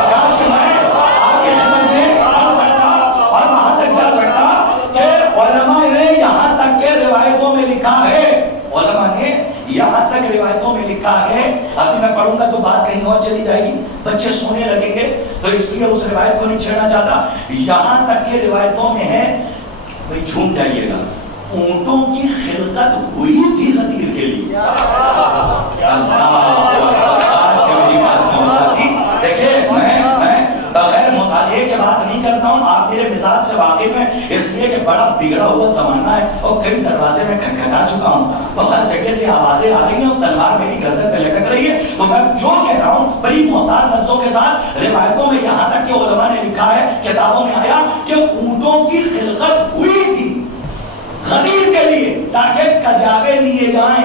آکاش کے میں آپ کے خدمت میں آ سکتا اور وہاں تک جا سکتا کہ علماء نے یہاں تک کے روایتوں میں لکھا ہے، علماء نے یہاں تک روایتوں میں لکھا ہے. ابھی میں پڑھوں گا تو بات کہیں اور چلی جائے گی، بچے سونے لگیں گے، تو اس لیے اس روایت کو نہیں چھیڑنا چاہتا. یہاں تک کے روایتوں میں ہے، بھائی جھوم جائیے گا، اونٹوں کی خلقت ہوئی تھی غدیر کے لیے. دیکھیں میں بغیر مطالعے کے بات نہیں کرتا ہوں. آپ میرے مزاج سے واقف ہیں اس لیے کہ بڑا بگڑا ہوا زمانہ ہے اور کئی دروازے میں کھٹکھٹا چکا ہوں تو ہر جگہ سے آوازیں آ رہی ہیں اور تلوار میری گردن پہ لٹک رہی ہے. تو میں جو کہہ رہا ہوں بڑی محتاط لفظوں کے ساتھ، روایتوں میں یہاں تک کہ علماء نے لکھا ہے، کتابوں میں آیا کہ اونٹوں کی خلقت ہوئی تھی غدیر کے لیے تاکہ کجاوے لیے جائیں،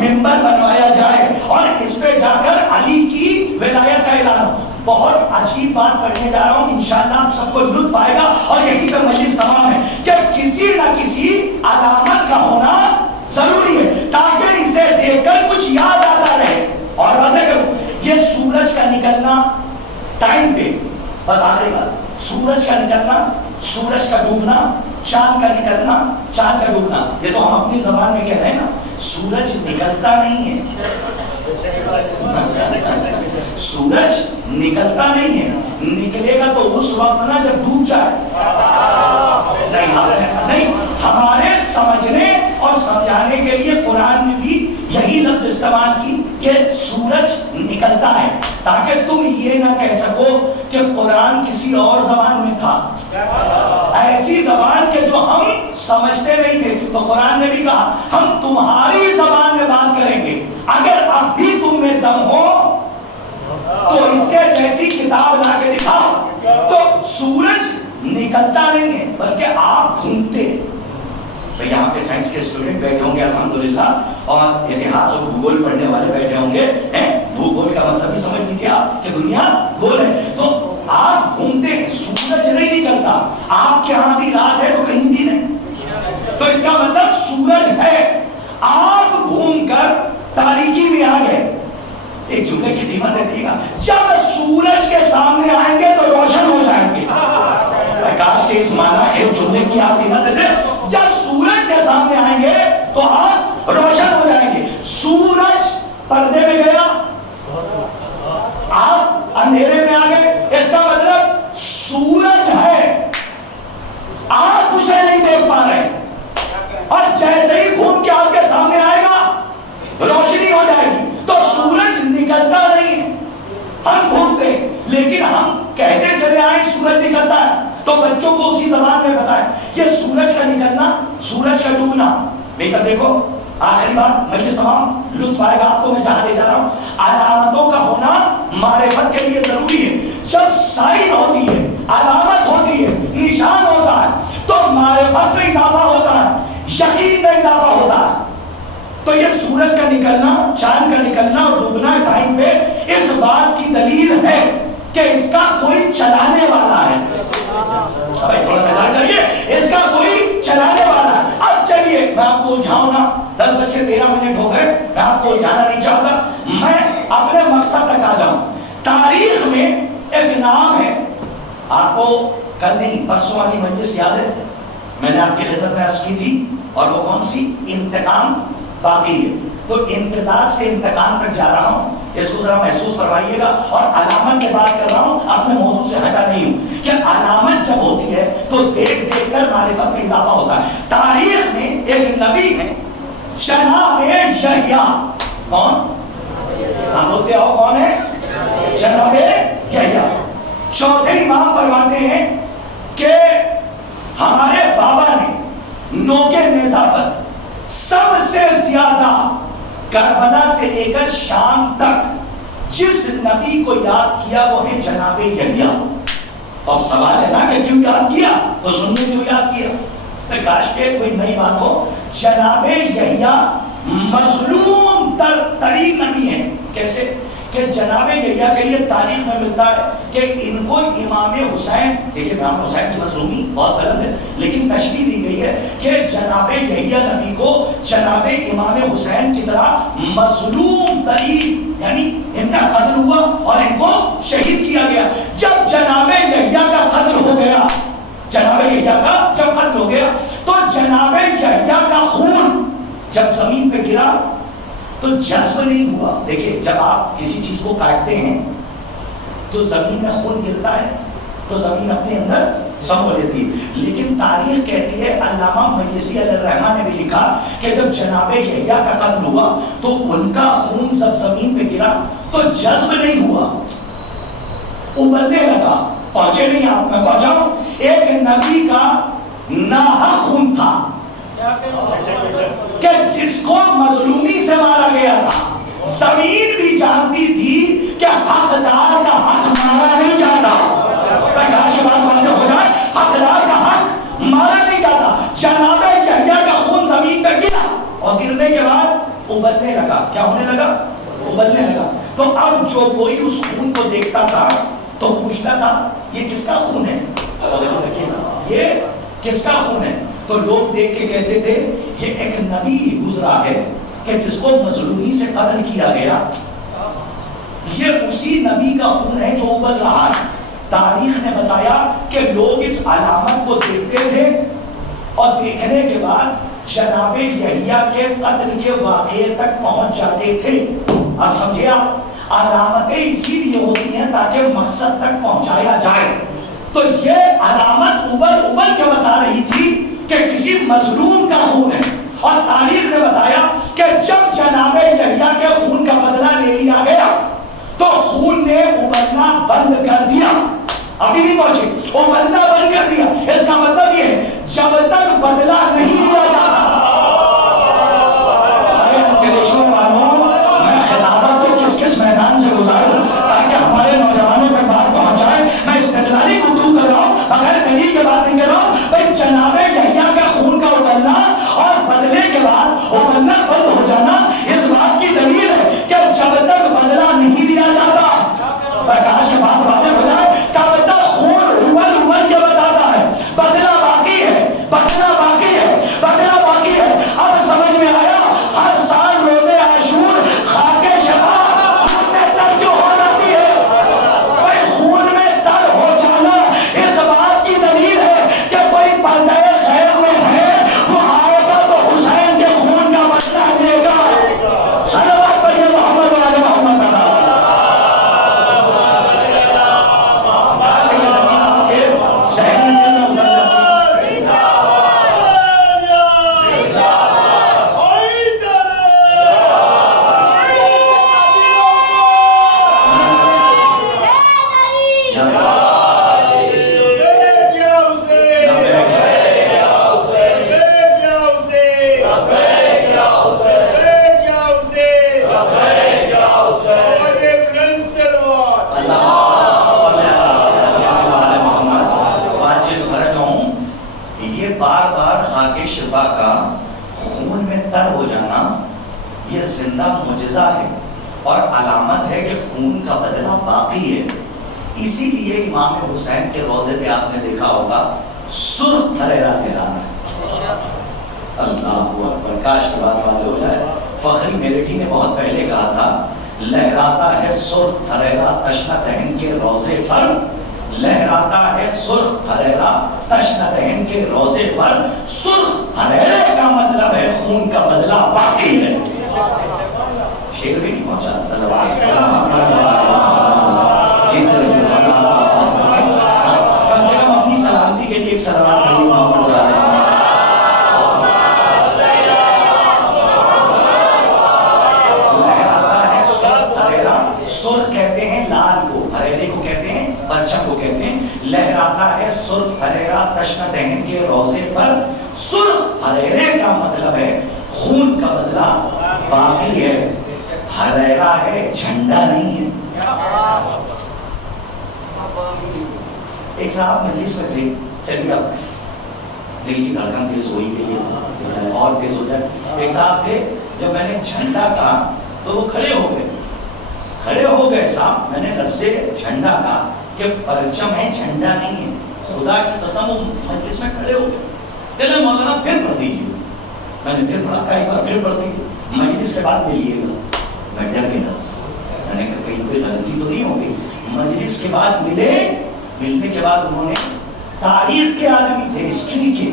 ممبر بنوایا جائے اور اس پہ جا کر علی کی ولایت کا اعلان ہو. بہت عجیب بات پڑھنے جا رہا ہوں، انشاءاللہ آپ سب کو لطف آئے گا اور یہی پہ مجلس تمام ہے کہ کسی نہ کسی علامت کا ہونا ضروری ہے تاکہ اسے دیکھ کر کچھ یاد آتا رہے. اور واضح کروں، یہ سورج کا نکلنا ٹائم پہ، بس آخری بات، سورج کا نکلنا، سورج کا ڈوبنا، چاند کا نکلنا، چاند کا ڈوبنا، یہ تو ہم اپنی زبان میں کہہ رہے ہیں نا. سورج نکلتا نہیں ہے، سورج نکلتا نہیں ہے، نکلے گا تو اس وقت نا جب ڈوب جائے. نہیں، ہمارے سمجھنے اور سمجھانے کے لیے قرآن نے بھی یہی لفظ استعمال کی کہ سورج نکلتا ہے تاکہ تم یہ نہ کہہ سکو کہ قرآن کسی اور زبان میں تھا، ایسی زبان کہ جو ہم سمجھتے نہیں تھے. تو قرآن نے بھی کہا ہم تمہاری زبان میں بات کریں گے، اگر اب بھی تم میں دم ہو تو اس کے جیسی کتاب لا کے دکھاؤ. تو سورج نکلتا نہیں ہے بلکہ آپ گھومتے. یہاں پہ سائنس کے اسٹوڈنٹ بیٹھے ہوں گے الحمدللہ اور اتہاس اور بھوگول پڑھنے والے بیٹھے ہوں گے. بھوگول کا مطلب بھی سمجھ لیجیے آپ کہ دنیا گول ہے. تو آپ گھومتے ہیں، سورج نہیں نکلتا. آپ کے ہاں بھی رات ہے تو کہیں دن ہے. تو اس کا مطلب سورج ہے آپ گھوم کر تاریکی میں آ گئے. ایک جملے کی قیمت دے دیے گا, جب سورج کے سامنے آئیں گے تو روشن ہو جائیں گے. کاش کے اس معنی ایک جملے کی آپ قیمت دے دیں, جب سورج کے سامنے آئیں گے تو آپ روشن ہو جائیں گے. سورج پردے میں گیا, آپ اندھیرے میں آ گئے. اس کا مطلب سورج ہے, آپ اسے نہیں دیکھ پا رہے, اور جیسے ہی گھوم کے آپ کے سامنے آئے گا روشنی ہو جائے گی. تو سورج نکلتا نہیں, ہم گھومتے, لیکن ہم کہتے چلے آئے سورج نکلتا ہے, تو بچوں کو اسی زبان میں بتائیں یہ سورج کا نکلنا, سورج کا ڈوبنا. بہتر دیکھو, آخری بات, مجلس تمام لطف آئے گا آپ کو, میں جہاں لے جا رہا ہوں. علامتوں کا ہونا معرفت کے لیے ضروری ہے. جب سائن ہوتی ہے, علامت ہوتی ہے, نشان ہوتا ہے, تو معرفت میں اضافہ ہوتا ہے, یقین میں اضافہ ہوتا ہے. تو یہ سورج کا نکلنا, چاند کا نکلنا اور ڈوبنا ٹائم پہ اس بات کی دلیل ہے کہ اس کا کوئی چلانے والا ہے. بھائی تھوڑا سا یاد کریے, اس کا کوئی چلانے والا ہے. اب چلیے میں آپ کو الجھاؤں نا, 10:13 ہو گئے, میں آپ کو الجھانا نہیں چاہتا, میں اپنے مقصد تک آ جاؤں. تاریخ میں ایک نام ہے, آپ کو کل نہیں پرسوں والی مجلس یاد ہے, میں نے آپ کی خدمت میں عرض کی تھی, اور وہ کون سی؟ انتقام باقی ہے. تو انتظار سے انتقام تک جا رہا ہوں, اس کو ذرا محسوس کروائیے گا. اور علامت کی بات کر رہا ہوں, اپنے موضوع سے ہٹا نہیں ہوں, کہ علامت جب ہوتی ہے تو دیکھ دیکھ کر معرفت میں اضافہ ہوتا ہے. تاریخ میں ایک نبی ہے جناب یحییٰ. کون؟ ہم بولتے ہو کون ہے؟ جناب یحییٰ. چوتھے امام فرماتے ہیں کہ ہمارے بابا نے نوکے نیزہ پر سب سے زیادہ کربلا سے لے کر شام تک جس نبی کو یاد کیا وہ ہے جناب یحییٰ. اور سوال ہے نا کہ کیوں یاد کیا, تو سننے کیوں یاد کیا, تو کاش کے کوئی نئی بات ہو. جناب یحییٰ مظلوم ترین نبی ہیں. کیسے کہ جناب یحییٰ کے لیے تاریخ میں ملتا ہے کہ ان کو امام حسین, دیکھیں امام حسین کی مظلومی بہت بلند ہے, لیکن تشبیہ دی گئی ہے کہ جناب یحییٰ نبی کو جناب امام حسین کی طرح مظلوم ترین, یعنی ان کا قتل ہوا اور ان کو شہید کیا گیا. جب جناب یحییٰ کا قتل ہو گیا, جناب یحییٰ کا جب قتل ہو گیا, تو جناب یحییٰ کا خون جب زمین پہ گرا تو جذب نہیں ہوا. دیکھیں جب آپ کسی چیز کو کاٹتے ہیں تو زمین میں خون گرتا ہے تو زمین اپنے اندر سمو لیتی ہے, لیکن تاریخ کہتی ہے, علامہ مجلسی علیہ الرحمہ نے بھی لکھا کہ جب جناب یحییٰ کا قتل ہوا تو ان کا خون سب زمین پہ گرا تو جذب نہیں ہوا, ابلنے لگا. پہنچے نہیں آپ, میں پہنچاؤں. ایک نبی کا ناحق خون تھا کہ جس کو مظلومی سے مارا گیا تھا. زمین بھی جانتی تھی کہ حقدار کا حق مارا نہیں جاتا. کاش یہ بات واضح ہو جائے, حقدار کا حق مارا نہیں جاتا. جناب یحییٰ کا خون زمین پہ گرا اور گرنے کے بعد ابلنے لگا. کیا ہونے لگا؟ ابلنے لگا. تو اب جو کوئی اس خون کو دیکھتا تھا تو پوچھتا تھا یہ کس کا خون ہے, یہ کس کا خون ہے. تو لوگ دیکھ کے کہتے تھے یہ ایک نبی گزرا ہے کہ جس کو مظلومی سے قتل کیا گیا, یہ اسی نبی کا خون ہے جو ابل رہا ہے. تاریخ نے بتایا کہ لوگ اس علامت کو دیکھتے تھے اور دیکھنے کے بعد جناب یحییٰ کے قتل کے واقعے تک پہنچ جاتے تھے. آپ سمجھے, آپ علامتیں اسی لیے ہوتی ہیں تاکہ مقصد تک پہنچایا جائے. تو یہ علامت ابل کے بتا رہی تھی کہ کسی مظلوم کا خون ہے, اور تاریخ نے بتایا کہ جب جناب یحییٰ کے خون کا بدلہ لے لیا گیا تو خون نے ابلنا بند کر دیا. ابھی نہیں پہنچے, ابلنا بند کر دیا. اس کا مطلب یہ ہے جب تک بدلہ نہیں لیا جاتا. میں خطابت کو کس کس میدان سے گزاروں تاکہ ہمارے نوجوانوں تک بات پہنچ جائے. میں استدلالی گفتگو کر رہا ہوں, بغیر دلیل کے بات نہیں کر رہا ہوں. بھائی جناب یحییٰ کا خون کا ابلنا اور بدلے کے بعد ابلنا بند ہو جانا اس بات کی دلیل ہے کہ جب تک بدلہ نہیں لیا جاتا, کاش کے بات واضح ہو جائے, تب تک خون ابل کے بتاتا ہے بدلہ باقی ہے, بدلہ باقی ہے, بدلہ باقی یہ زندہ معجزہ ہے اور علامت ہے کہ خون کا بدلہ باقی ہے. اسی لیے امام حسین کے روضے پہ آپ نے دیکھا ہوگا سرخ ہریرا لہرانا ہے. اللہ اکبر. کاش کی بات واضح ہو جائے. فخری میرٹھی نے بہت پہلے کہا تھا لہراتا ہے سرخ ہریرا تشنتہن کے روضے پر, لہراتا ہے سرخ ہریرا تشنتہن کے روضے پر. سرخ ہریرے کا مطلب ہے خون کا بدلہ باقی ہے. شیر بھی نہیں پہنچا. کم سے کم اپنی سلامتی کے لیے ایک سلام پڑھی محمد سرخ کہتے ہیں لال کو, ہریرے کو کہتے ہیں پرچم کو کہتے ہیں. لہراتا ہے سرخ ہریرا تشنتہن کے روضے پر. سرخ ہریرے کا مطلب ہے خون کا بدلہ باقی ہے. ہریرا ہے, جھنڈا نہیں ہے. ایک صاحب مجلس میں تھے, چلیے اب دل کی دھڑکن تیز ہوئی گئی ہے اور تیز ہو جائے. ایک صاحب تھے, جب میں نے جھنڈا کہا تو وہ کھڑے ہو گئے. کھڑے ہو گئے صاحب, میں نے لفظ جھنڈا کہا کہ پرچم ہے, جھنڈا نہیں ہے. خدا کی قسم وہ مجلس میں کھڑے ہو گئے. چلے مولانا پھر پڑھ دیجیے. میں نے پھر پڑھا, کئی بار پھر پڑھ دیجیے, مجلس کے بعد ملیے گا. میں ڈر گیا, میں نے کہا کہیں کوئی غلطی تو نہیں ہوگی. مجلس کے بعد ملے, ملنے کے بعد انہوں نے, تاریخ کے آدمی تھے, ہسٹری کے,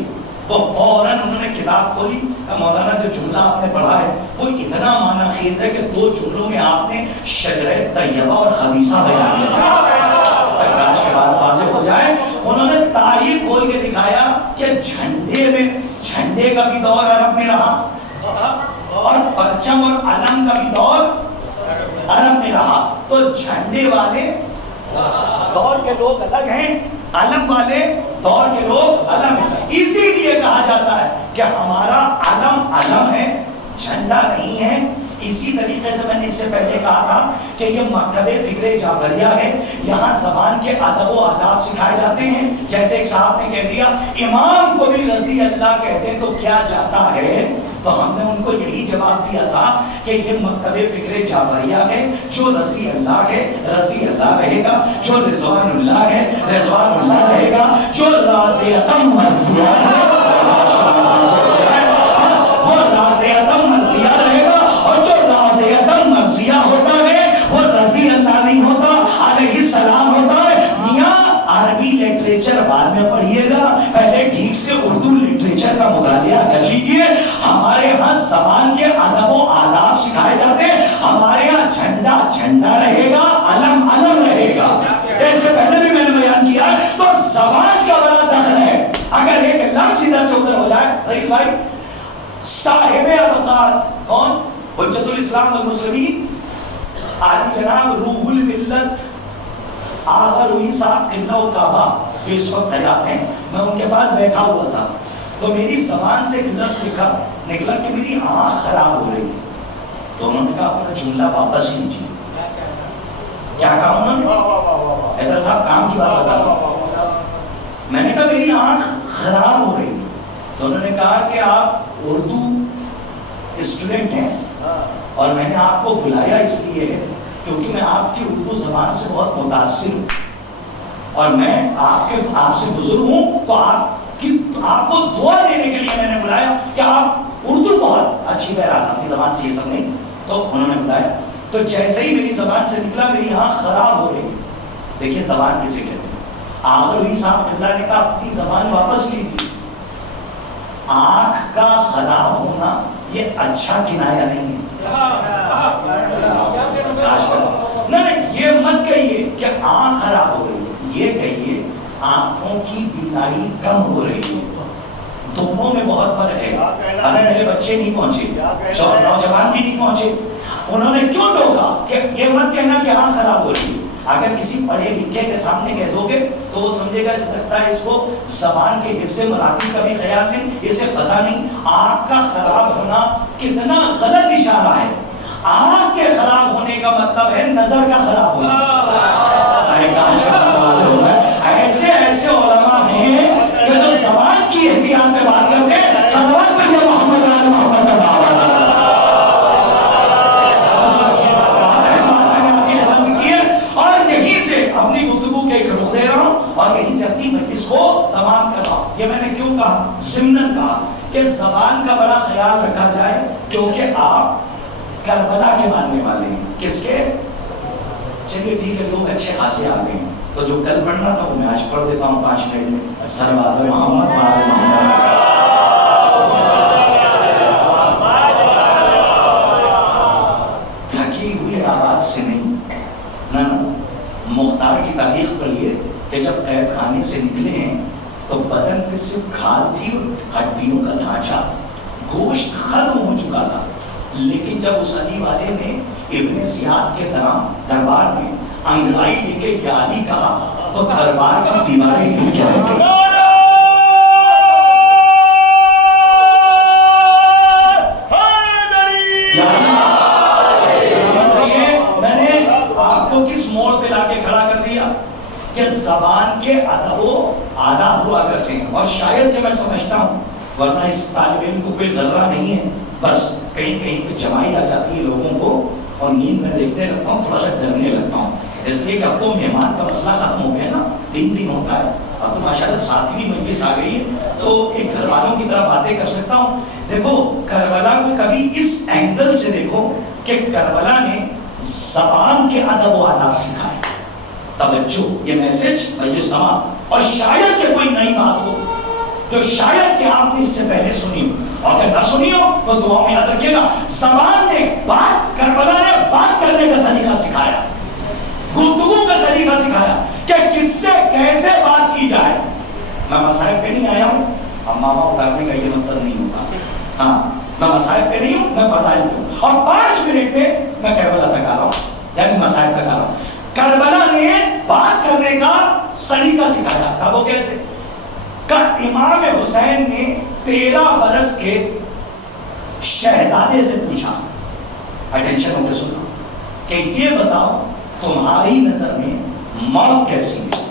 وہ فوراً انہوں نے کتاب کھولی. مولانا جو جملہ آپ نے پڑھا ہے وہ اتنا معنی خیز ہے کہ 2 جملوں میں آپ نے شجرہ طیبہ اور خبیثہ بیان کیا. کاش کے بعد واضح ہو جائے. انہوں نے تاریخ کھول کے دکھایا کہ جھنڈے میں, جھنڈے کا بھی دور عرب میں رہا اور پرچم اور علم کا بھی دور عرب میں رہا. تو جھنڈے والے دور کے لوگ الگ ہیں, علم والے دور کے لوگ علم ہیں. اسی لیے کہا جاتا ہے کہ ہمارا علم علم ہے, جھنڈا نہیں ہے. اسی طریقے سے میں نے اس سے پہلے کہا تھا کہ یہ مکتب فکر جعفریہ ہے. یہاں زبان کے ادب و آداب سکھائے جاتے ہیں. جیسے ایک صاحب نے کہہ دیا امام کو بھی رضی اللہ کہتے تو کیا جاتا ہے, تو ہم نے ان کو یہی جواب دیا تھا کہ یہ مکتب فکر جعفریہ ہے. جو رضی اللہ ہے رضی اللہ رہے گا, جو رضوان اللہ ہے رضوان اللہ رہے گا, جو راضیتم مرضیہ ہے وہ راضیتم مرضیہ رہے گا, اور جو راضیتم مرضیہ ہوتا ہے وہ رضی اللہ نہیں ہوتا, علیہ السلام ہوتا ہے. میاں عربی لٹریچر بعد میں پڑھیے گا, پہلے ٹھیک سے اردو لٹریچر کا مطالعہ کر لیجئے. ہمارے ہاں زبان کے ادب و آداب سکھائے جاتے ہیں. ہمارے ہاں جھنڈا جھنڈا رہے گا, علم علم رہے گا. اس سے پہلے بھی میں نے بیان کیا ہے. تو زبان کا بڑا دخل ہے. اگر ایک لفظ ادھر سے ادھر ہو جائے, رئیس بھائی صاحب اوقات کون, حجت الاسلام والمسلمین عالی جناب روح الملت آغا روحی صاحب قبلہ و کعبہ جو اس وقت حیات ہیں, میں ان کے پاس بیٹھا ہوا تھا تو میری زبان سے ایک لفظ نکلا کہ میری آنکھ خراب ہو رہی ہے. تو انہوں نے کہا اپنا جملہ واپس لیجیے. کیا کہا انہوں نے؟ حیدر صاحب کام کی بات بتا رہا ہوں. میں نے کہا میری آنکھ خراب ہو رہی ہے. تو انہوں نے کہا کہ آپ اردو اسٹوڈنٹ ہیں اور میں نے آپ کو بلایا اس لیے کیونکہ میں آپ کی اردو زبان سے بہت متاثر ہوں اور میں آپ سے بزرگ ہوں, تو آپ کو دعا دینے کے لیے میں نے بلایا کہ آپ اردو بہت اچھی بہرحال اپنی زبان سے یہ سب نہیں. تو انہوں نے بلایا, تو جیسے ہی میری زبان سے نکلا میری آنکھ خراب ہو رہی ہے. دیکھیے زبان کسے کہتے ہیں. آغا روحی صاحب قبلہ نے کہا اپنی زبان واپس لیجیے. آنکھ کا خراب ہونا یہ اچھا کنایا نہیں ہے. نہیں, یہ مت کہیے کہ آنکھ خراب ہو رہی ہے, یہ کہیے آنکھوں کی بینائی کم ہو رہی ہے. دونوں میں بہت فرق ہے. اگر میرے بچے نہیں پہنچے, نوجوان بھی نہیں پہنچے, انہوں نے کیوں ٹوکا کہ یہ مت کہنا کہ آنکھ خراب ہو رہی ہے. اگر کسی پڑھے لکھے کے سامنے کہہ دو گے تو وہ سمجھے گا لگتا ہے اس کو زبان کے حفظ مراتب کا بھی خیال نہیں, اسے پتہ نہیں آنکھ کا خراب ہونا کتنا غلط اشارہ ہے. آنکھ کے خراب ہونے کا مطلب ہے نظر کا خراب ہونا. ایسے ایسے علماء ہیں کہ جو زبان کی احتیاط پہ بات کرتے ہیں, زبان پہ یہ محمد محمد کا دعویٰ ضمن کہا کہ زبان کا بڑا خیال رکھا جائے کیونکہ آپ کربلا کے ماننے والے ہیں. کس کے؟ چلیے ٹھیک ہے، لوگ اچھے خاصے آ گئے ہیں، تو جو کل پڑھنا تھا وہ میں آج پڑھ دیتا ہوں 5 منٹ میں. سلوات محمد تھکی ہوئی آواز سے نہیں. نہ مختار کی تاریخ پڑھیے کہ جب قید خانے سے نکلے ہیں تو بدن پہ صرف کھال تھی، ہڈیوں کا ڈھانچہ، گوشت ختم ہو چکا تھا. لیکن جب اس علی والے نے ابن زیاد کے دربار میں انگڑائی لے کے یا علی کہا تو دربار کی دیواریں ہل کے رہ گئی. میں نے آپ کو کس موڑ پہ لا کے کھڑا کر دیا کہ زبان کے ادب و آداب ہوا کرتے ہیں، اور شاید کہ میں سمجھتا ہوں ورنہ اس طالب علم کو کوئی ذرہ نہیں ہے، بس کہیں کہیں پہ جمائی آ جاتی ہے لوگوں کو، اور نیند میں دیکھنے لگتا ہوں تھوڑا سا ڈرنے لگتا ہوں، اس لیے کہ اب تو مہمان کا مسئلہ ختم ہو گیا نا، 3 دن ہوتا ہے، اب تو ماشاءاللہ 7ویں مجلس آ گئی ہے، تو ایک گھر والوں کی طرح باتیں کر سکتا ہوں. دیکھو کربلا کو کبھی اس اینگل سے دیکھو کہ کربلا نے زبان کے ادب و آداب سکھائے. توجہ، یہ میسج مجلس تمام، اور شاید کہ کوئی نئی بات ہو جو شاید کہ آپ نے اس سے پہلے سنی ہو، اور اگر نہ سنی ہو تو دعا میں یاد رکھیے گا. زبان نے کربلا نے بات کرنے کا سلیقہ سکھایا، گفتگو کا سلیقہ سکھایا کہ کس سے کیسے بات کی جائے. میں مصائب پہ نہیں آیا ہوں، اب ماما اتارنے کا یہ مطلب نہیں ہوتا. ہاں، میں مصائب پہ نہیں ہوں، میں فضائل پہ ہوں، اور 5 منٹ میں میں کربلا تک آ رہا ہوں، یعنی مصائب تک آ رہا ہوں. کربلا نے بات کرنے کا سلیقہ سکھایا. تھا وہ کیسے؟ کہ امام حسین نے 13 برس کے شہزادے سے پوچھا، اٹینشن ہو کے سنو، کہ یہ بتاؤ تمہاری نظر میں موت کیسی ہے؟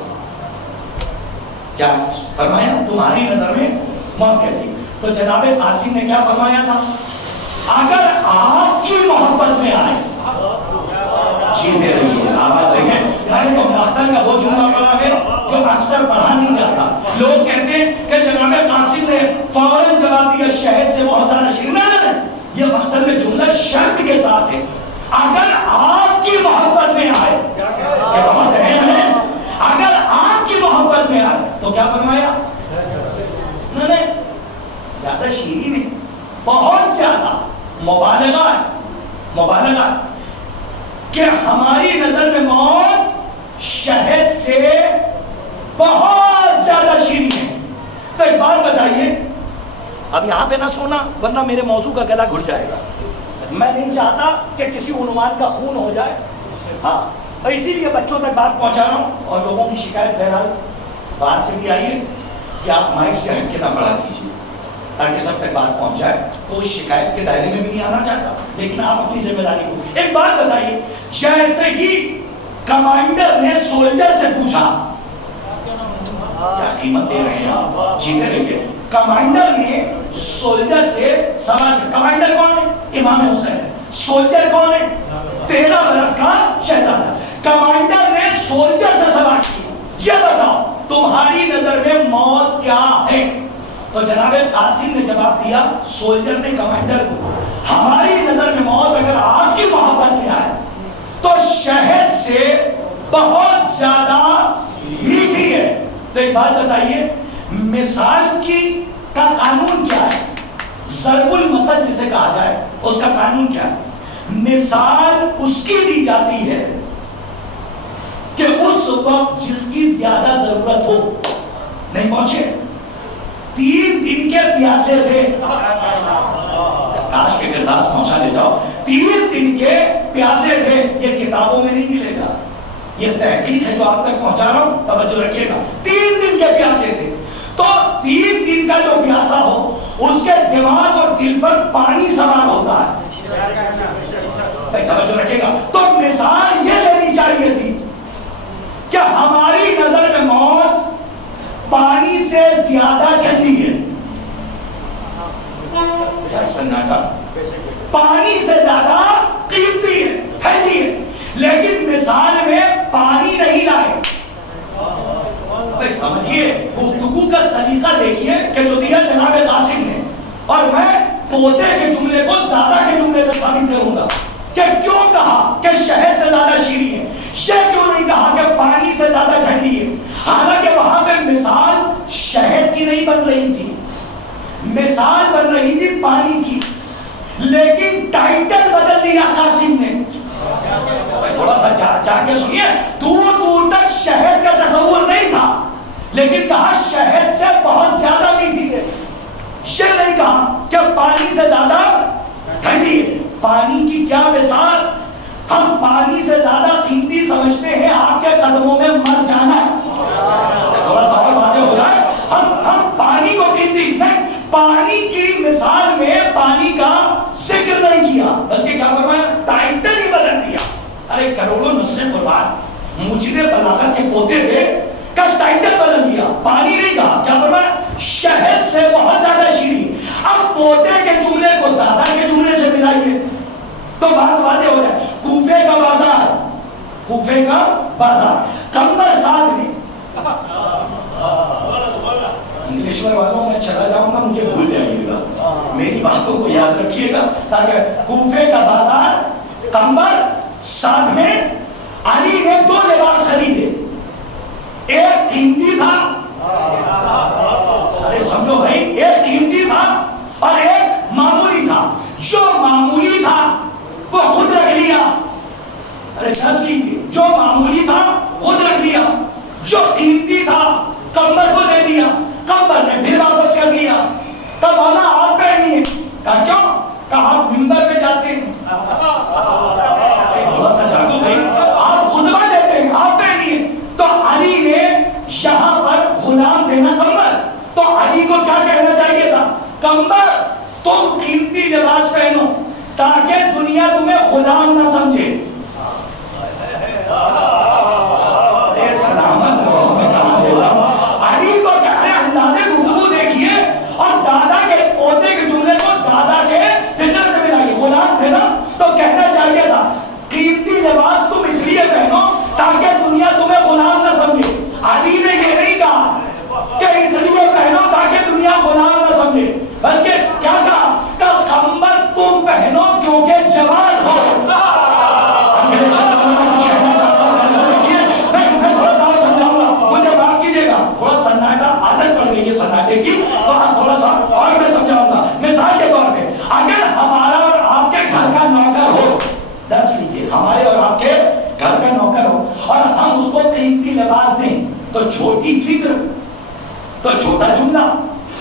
کیا فرمایا؟ تمہاری نظر میں موت کیسی؟ تو جناب قاسم نے کیا فرمایا تھا؟ اگر آپ کی محبت میں آئے، جیتے رہیے، آباد رہیے. میں نے تو مختل کا وہ جملہ پڑھا ہے جو اکثر پڑھا نہیں جاتا. لوگ کہتے ہیں کہ جناب قاسم نے فوراً جواب دیا شہد سے بہت زیادہ شیرین ہے. یہ مختل میں جملہ شرط کے ساتھ ہے، اگر آپ کی محبت میں آئے، یہ بہت اہم ہے. اگر آپ کی محبت میں آئے تو کیا فرمایا؟ نہیں، زیادہ شیرین نہیں، بہت زیادہ مبالغہ کہ ہماری نظر میں موت شہد سے بہت زیادہ شیرین ہے. تو ایک بات بتائیے، اب یہاں پہ نہ سونا ورنہ میرے موضوع کا گلا گھٹ جائے گا. میں نہیں چاہتا کہ کسی عنوان کا خون ہو جائے، ہاں، اسی لیے بچوں تک بات پہنچا رہا ہوں. اور لوگوں کی شکایت بہرحال باہر سے بھی آئیے کہ آپ مائک سے ہٹ کے نہ پڑھا کیجیے تاکہ سب تک بات پہنچ جائے. کوئی شکایت کے دائرے میں بھی نہیں آنا چاہتا، لیکن آپ اپنی ذمہ داری کو. ایک بات بتائیے، جیسے ہی کمانڈر نے سولجر سے پوچھا، کیا قیمت دے رہے ہیں آپ، جیتے رہیے. کمانڈر نے سولجر سے سوال، کمانڈر کون ہے؟ امام حسین. سولجر کون ہے؟ 13 برس کا شہزادہ. کمانڈر نے سولجر سے سوال کیا، یہ بتاؤ تمہاری نظر میں موت کیا ہے؟ تو جناب قاسم نے جواب دیا، سولجر نے کمانڈر کو، ہماری نظر میں موت اگر آپ کی محبت میں آئے تو شہد سے بہت زیادہ میٹھی ہے. تو ایک بات بتائیے، مثال کی کا قانون کیا ہے؟ ضرب المثل جسے کہا جائے اس کا قانون کیا ہے؟ مثال اس کی دی جاتی ہے کہ اس وقت جس کی زیادہ ضرورت ہو. نہیں پہنچے، 3 دن کے پیاسے تھے، کاش کے کرداس پہنچا دیتا ہوں. 3 دن کے پیاسے تھے. یہ کتابوں میں نہیں ملے گا، یہ تحقیق ہے جو آپ تک پہنچا رہا ہوں، توجہ رکھیے گا. 3 دن کے پیاسے تھے. تو 3 دن کا جو پیاسا ہو اس کے دماغ اور دل پر پانی سوار ہوتا ہے. توجہ رکھیے گا. تو مثال یہ لینی چاہیے تھی کہ ہماری نظر میں موت پانی سے زیادہ ٹھنڈی ہے. سناٹا، پانی سے زیادہ قیمتی ہے، ٹھنڈی ہے. لیکن مثال میں پانی نہیں لائے. سمجھیے گفتگو کا سلیقہ دیکھیے کہ جو دیا جناب قاسم نے، اور میں پوتے کے جملے کو دادا کے جملے سے ثابت کروں گا کہ کیوں کہا کہ شہد سے زیادہ شیریں ہے، یہ کیوں نہیں کہا کہ پانی سے زیادہ ٹھنڈی ہے، حالانکہ وہاں پہ مثال شہد کی نہیں بن رہی تھی، مثال بن رہی تھی پانی کی، لیکن ٹائٹل بدل دیا قاسم نے۔ تھوڑا سا جا کے سنیے، دور دور تک شہد کا تصور نہیں تھا، لیکن کہا شہد سے بہت زیادہ میٹھی ہے، یہ نہیں کہا کہ پانی سے زیادہ ٹھنڈی ہے۔ پانی کی کیا مثال، ہم پانی سے زیادہ قیمتی سمجھتے ہیں آپ کے قدموں میں مر جانا۔ تھوڑا سا اور واضح ہو جائے، ہم پانی کو قیمتی نہیں، پانی کی مثال میں پانی کا ذکر نہیں کیا، بلکہ کیا فرمایا، ٹائٹل ہی بدل دیا۔ ارے کروڑوں نسلیں قربان، موجد بلاغت کے پوتے تھے، کا ٹائٹل بدل دیا، پانی نہیں کہا، کیا فرمایا، شہد سے بہت زیادہ شیریں۔ اب پوتے کے جملے کو دادا کے جملے سے ملائیے تو بات واضح ہو جائے۔ کوفے کا بازار، کوفے کا بازار، کمبر ساتھ میں، انگلش والوں میں چلا جاؤں گا مجھے بھول جائیے گا، میری باتوں کو یاد رکھیے گا، تاکہ کوفے کا بازار، کمبر ساتھ میں، علی نے 2 لباس خریدے، ایک قیمتی تھا، ارے سمجھو بھائی، ایک قیمتی تھا اور ایک معمولی تھا، جو معمولی تھا وہ خود رکھ لیا، ارے دس لیجیے، جو معمولی تھا خود رکھ لیا، جو قیمتی تھا کمبر کو دے دیا، کمبر نے پھر واپس کر دیا، تب مولا آپ پہنیے، کہا کیوں، کہا آپ ممبر پہ جاتے ہیں، تھوڑا سا جاگو بھائی، آپ خطبہ دیتے ہیں، آپ پہنیے۔ تو علی نے یہاں پر غلام دینا کمبر، تو علی کو کیا کہنا چاہیے تھا، کمبر تم قیمتی لباس پہنو تاکہ دنیا تمہیں غلام نہ سمجھے۔ اے سلامت رہو، میں کہاں دے رہا ہوں، علی کو کہنے اندازے گفتگو دیکھیے، اور دادا کے پوتے کے جملے کو دادا کے فکر سے ملائیے، غلام تھے نا، تو کہنا چاہیے تھا قیمتی لباس تم اس لیے پہنو تاکہ دنیا تمہیں غلام نہ سمجھے۔ علی نے یہ نہیں کہا کہ اس لیے پہنو تاکہ دنیا غلام نہ سمجھے، بلکہ کیا کہا کہ کمبر تم پہنو کیونکہ جوان ہو۔ میں تھوڑا سا اور سمجھاؤں گا، مجھے معاف کیجیے گا، تھوڑا سناٹا عادت پڑ گئی ہے سناٹے کی، تو آپ تھوڑا سا اور میں سمجھاؤں گا۔ مثال کے طور پہ اگر ہمارا اور آپ کے گھر کا نوکر ہو، درس لیجیے، ہمارے اور آپ کے گھر کا نوکر ہو اور ہم اس کو قیمتی لباس دیں، تو چھوٹی فکر، تو چھوٹا جملہ،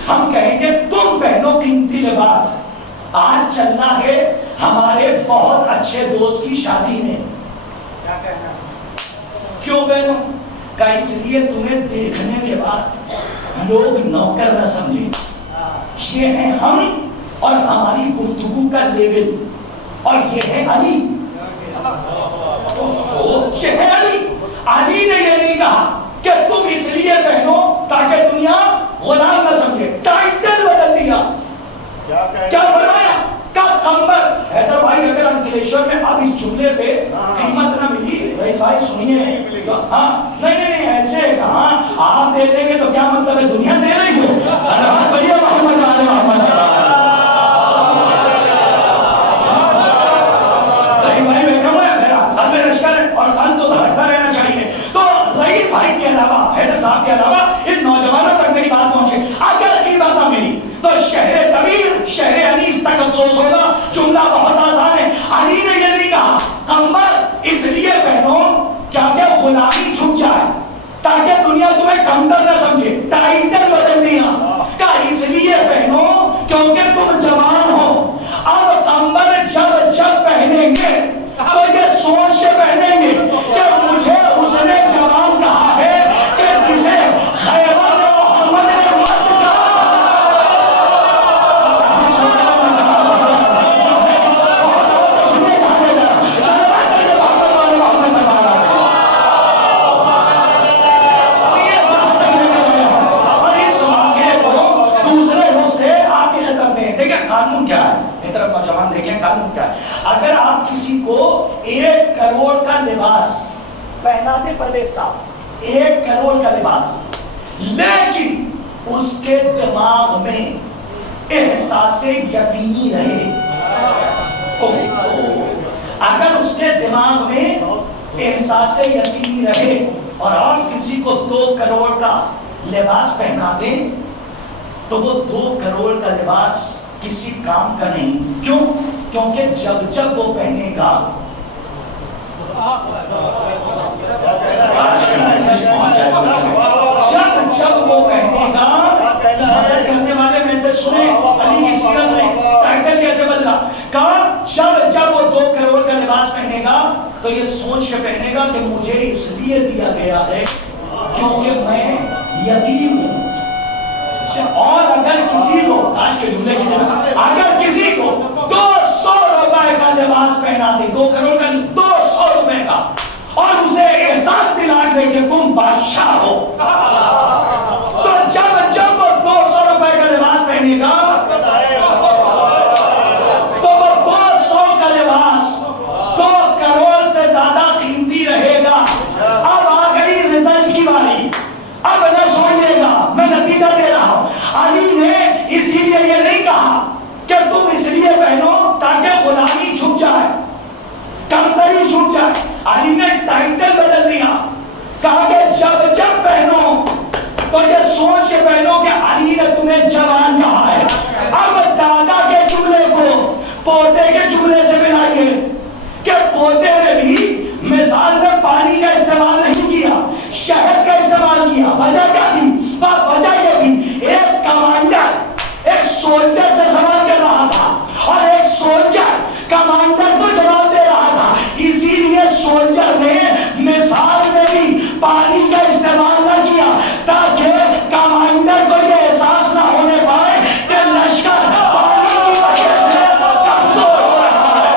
ہم کہیں گے تم پہنو قیمتی لباس۔ آج چلنا ہے ہمارے بہت اچھے دوست کی شادی میں، کیا کہنا، کیوں پہنو، کہ اس لیے تمہیں دیکھنے کے بعد لوگ نوکر نہ سمجھیں، یہ ہے ہم اور ہماری گفتگو کا لیول، اور یہ ہے علی، یہ ہے علی۔ علی نے یہ نہیں کہا کہ تم اس لیے پہنو تاکہ دنیا غلام نہ سمجھے، ٹائٹل بدل دیا، کیا فرمایا، کہ کمبر۔ حیدر بھائی اگر انکلیشور میں اب اس جملے پہ قیمت نہ ملی، بھائی سنیے، ہاں نہیں ایسے کہاں، آپ دے دیں گے تو کیا مطلب ہے، دنیا دے رہی ہے، صلوات پڑھیے محمد آل محمد۔ اور قلب تو دھڑکتا رہنا چاہیے۔ تو رئیس بھائی کے علاوہ، حیدر صاحب کے علاوہ ان نوجوانوں تک میری بات پہنچے، اگر کی بات نہ میری تو شہر طویل، شہر حدیث تک افسوس ہوگا، جملہ بہت آسان ہے۔ علی نے یہ نہیں کہا کمبر اس لیے پہنو کیونکہ غلامی چھپ جائے، تاکہ دنیا تمہیں کمتر نہ سمجھے، ٹائٹل بدل دیا، کہ اس لیے پہنو کیونکہ تم جوان ہو۔ اب کمبر جب پہنیں گے تو یہ سوچ کے پہنیں گے کہ مجھے اس نے جوان کہا ہے کہ جسے خیبر محمد نے مرد کہا۔ اور اس واقعے کو دوسرے رخ سے آپ کی خدمت میں دیکھیں قانون کیا ہے، طرف نوجوان دیکھیں قانون کیا ہے۔ اگر آپ کسی کو 1 کروڑ کا لباس پہنا دے، پرویز صاحب 1 کروڑ کا لباس، لیکن اس کے دماغ میں احساس یتیمی رہے. اگر اس کے دماغ میں احساس یتیمی رہے اور آپ کسی کو 2 کروڑ کا لباس پہنا دیں تو وہ 2 کروڑ کا لباس کسی کام کا نہیں. کیوں؟ کیونکہ جب وہ پہنے گا آج کا میسج پہنچ جائے گا. جب وہ پہنے گا مدد کرنے والے میں سے سنیں علی کی سیرت میں ٹائٹل کیسے بدلا. کہا جب وہ 2 کروڑ کا لباس پہنے گا تو یہ سوچ کے پہنے گا کہ مجھے اس لیے دیا گیا ہے کیونکہ میں یتیم ہوں. اور اگر کسی کو آج کے جملے کی جگہ اگر کسی کو 200 روپے کا لباس پہنا دے 2 کروڑ کا 200 روپے کا اور اسے احساس دلا دے کہ تم بادشاہ ہو تو جب وہ 200 روپے کا لباس پہنے گا تو وہ 200 کا لباس 2 کروڑ سے زیادہ قیمتی رہے گا. اب آ گئی رزلٹ کی باری. اب نہ سمجھے گا میں نتیجہ دے رہا ہوں. علی نے اسی لیے یہ نہیں کہا کہ تم اس لیے پہنو تاکہ غلامی چھپ جائے کمتری چھپ جائے. علی نے ٹائٹل بدل دیا. کہا کہ جب پہنو تو یہ سوچ کے پہنو کہ علی نے تمہیں جوان کہا ہے. اب دادا کے جملے کو پوتے کے جملے سے ملائیے کہ پوتے نے بھی مثال میں پانی کا استعمال نہیں کیا شہد کا استعمال کیا. وجہ کیا تھی؟ وجہ یہ تھی ایک کمانڈر ایک سولجر سے سوال کر رہا تھا اور ایک سولجر کمانڈر کو جواب دے رہا تھا. اسی لیے سولجر نے مثال میں بھی پانی کا استعمال نہ کیا تاکہ کمانڈر کو یہ احساس نہ ہونے پائے کہ لشکر پانی کی وجہ سے کمزور ہو رہا ہے.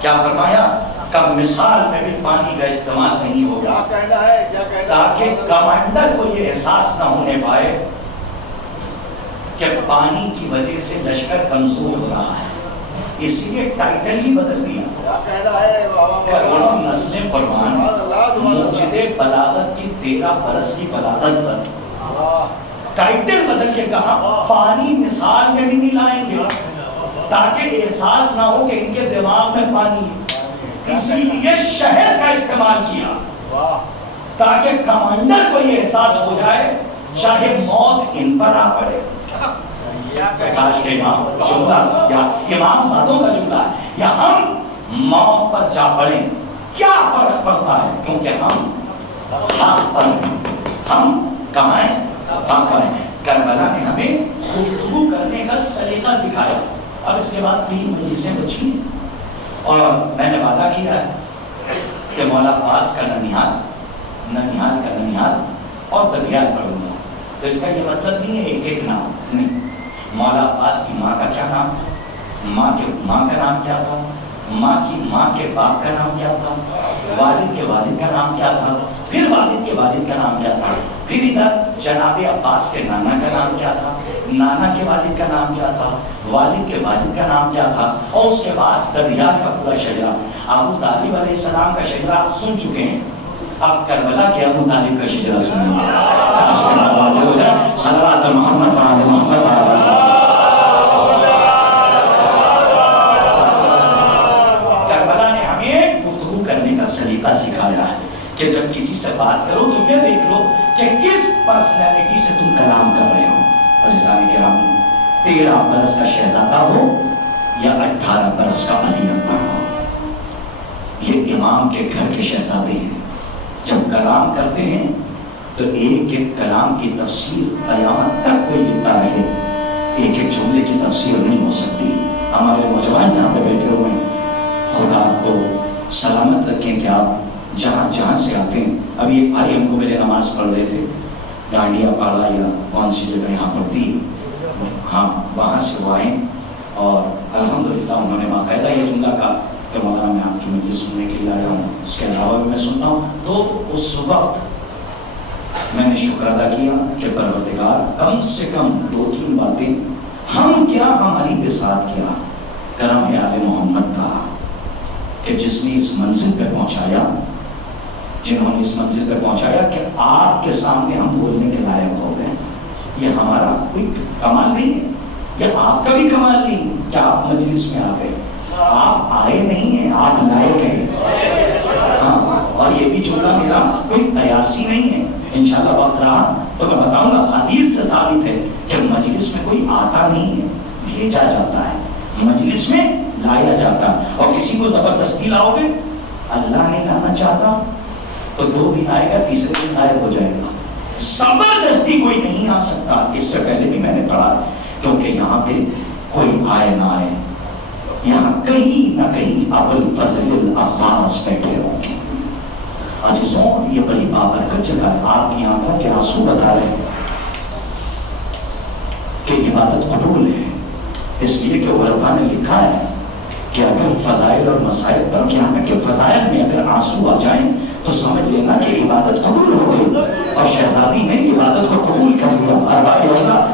کیا فرمایا کہ مثال میں بھی پانی کا استعمال نہیں ہوگا تاکہ کمانڈر کو یہ احساس نہ ہونے پائے کہ پانی کی وجہ سے لشکر کمزور ہو رہا ہے. اسی لیے ٹائٹل ہی بدل دیا. کروڑوں نسلیں قربان موجد بلاغت کی 13 برس کی بلاغت پر ٹائٹل بدل کے کہا پانی مثال میں بھی نہیں لائیں گے تاکہ احساس نہ ہو کہ ان کے دماغ میں پانی ہے. اسی لیے شہد کا استعمال کیا تاکہ کمانڈر کو یہ احساس ہو جائے چاہے موت ان پر آ پڑے. آج کے امام جملہ یا امام زادوں کا جملہ ہے یا ہم موت پر جا پڑیں کیا فرق پڑتا ہے کیونکہ ہم پر ہم کہاں ہیں ہم پر ہیں. کربلا نے ہمیں گفتگو کرنے کا سلیقہ سکھایا. اب اس کے بعد 3 مجلسیں بچی اور میں نے وعدہ کیا ہے کہ مولا عباس کا ننیال کا ننیال اور ددیال پڑھوں گا. تو اس کا یہ مطلب نہیں ہے ایک نام نہیں. مولا عباس کی ماں کا کیا نام تھا ماں کا نام کیا تھا ماں کے باپ کا نام کیا تھا والد کے والد کا نام کیا تھا پھر والد کے والد کا نام کیا تھا پھر ادھر جناب عباس کے نانا کا نام کیا تھا نانا کے والد کا نام کیا تھا والد کے والد کا نام کیا تھا اور اس کے بعد ددیال کا پورا شجرہ. ابو طالب علیہ السلام کا شجرہ آپ سن چکے ہیں. اب کربلا کے ابو طالب کا شجرہ سنیں. صلوات محمد وعلی محمد کربلا نے ہمیں گفتگو کرنے کا سلیقہ سکھایا ہے کہ جب کسی سے بات کرو تو یہ دیکھ لو کہ کس پرسنالٹی سے تم کلام کر رہے ہو. عزیزان کرام 13 برس کا شہزادہ ہو یا 18 برس کا علی اکبر ہو یہ امام کے گھر کے شہزادے ہیں. جب کلام کرتے ہیں تو ایک ایک کلام کی تفسیر قیامت تک کوئی لکھتا رہے. ایک ایک جملے کی تفسیر نہیں ہو سکتی. ہمارے نوجوان یہاں پہ بیٹھے ہوئے ہیں خدا آپ کو سلامت رکھیں کہ آپ جہاں سے آتے ہیں. ابھی ایک بھائی ہم کو میرے نماز پڑھ رہے تھے ڈانڈیا پاڑا یا کون سی جگہ یہاں پڑتی ہاں وہاں سے وہ آئے اور الحمدللہ انہوں نے باقاعدہ یہ جملہ کہا کہ کہ مولانا میں آپ کی مجلس سننے کے لیے آیا ہوں، اس کے علاوہ بھی میں سنتا ہوں، تو اس وقت میں نے شکر ادا کیا کہ پروردگار کم سے کم 2-3 باتیں ہم کیا ہماری بساط کیا کرم آل محمد کا، کہ جس نے اس منزل پہ پہنچایا، جنہوں نے اس منزل پہ پہنچایا کہ آپ کے سامنے ہم بولنے کے لائق ہو گئے. یہ ہمارا کوئی کمال نہیں ہے، یہ آپ کا بھی کمال نہیں کہ آپ مجلس میں آ گئے. آپ آئے نہیں ہیں، آپ لائے گئے. ہاں، اور یہ بھی جملہ میرا کوئی قیاسی نہیں ہے. انشاءاللہ وقت رہا تو میں بتاؤں گا، حدیث سے ثابت ہے کہ مجلس میں کوئی آتا نہیں ہے، بھیجا جاتا ہے. مجلس میں لایا جاتا، اور کسی کو زبردستی لاؤ گے، اللہ نہیں لانا چاہتا تو 2 دن آئے گا، تیسرے دن غائب ہو جائے گا. زبردستی کوئی نہیں آ سکتا. اس سے پہلے بھی میں نے پڑھا، کیونکہ یہاں پہ کوئی آئے نہ آئے، یہاں کہیں نہ کہیں ابوالفضل العباس بیٹھے ہوں گے. عزیزوں، یہ بڑی بابرکت جگہ ہے. آپ کی آنکھوں کے آنسو بتا رہے ہیں کہ عبادت قبول ہے، اس لیے کہ عرفا نے لکھا ہے کہ اگر فضائل اور مسائل پر، یہاں تک کہ فضائل میں اگر آنسو آ جائیں تو سمجھ لینا کہ عبادت قبول ہو گئی. اور شہزادی نے عبادت کو قبول کر لیا.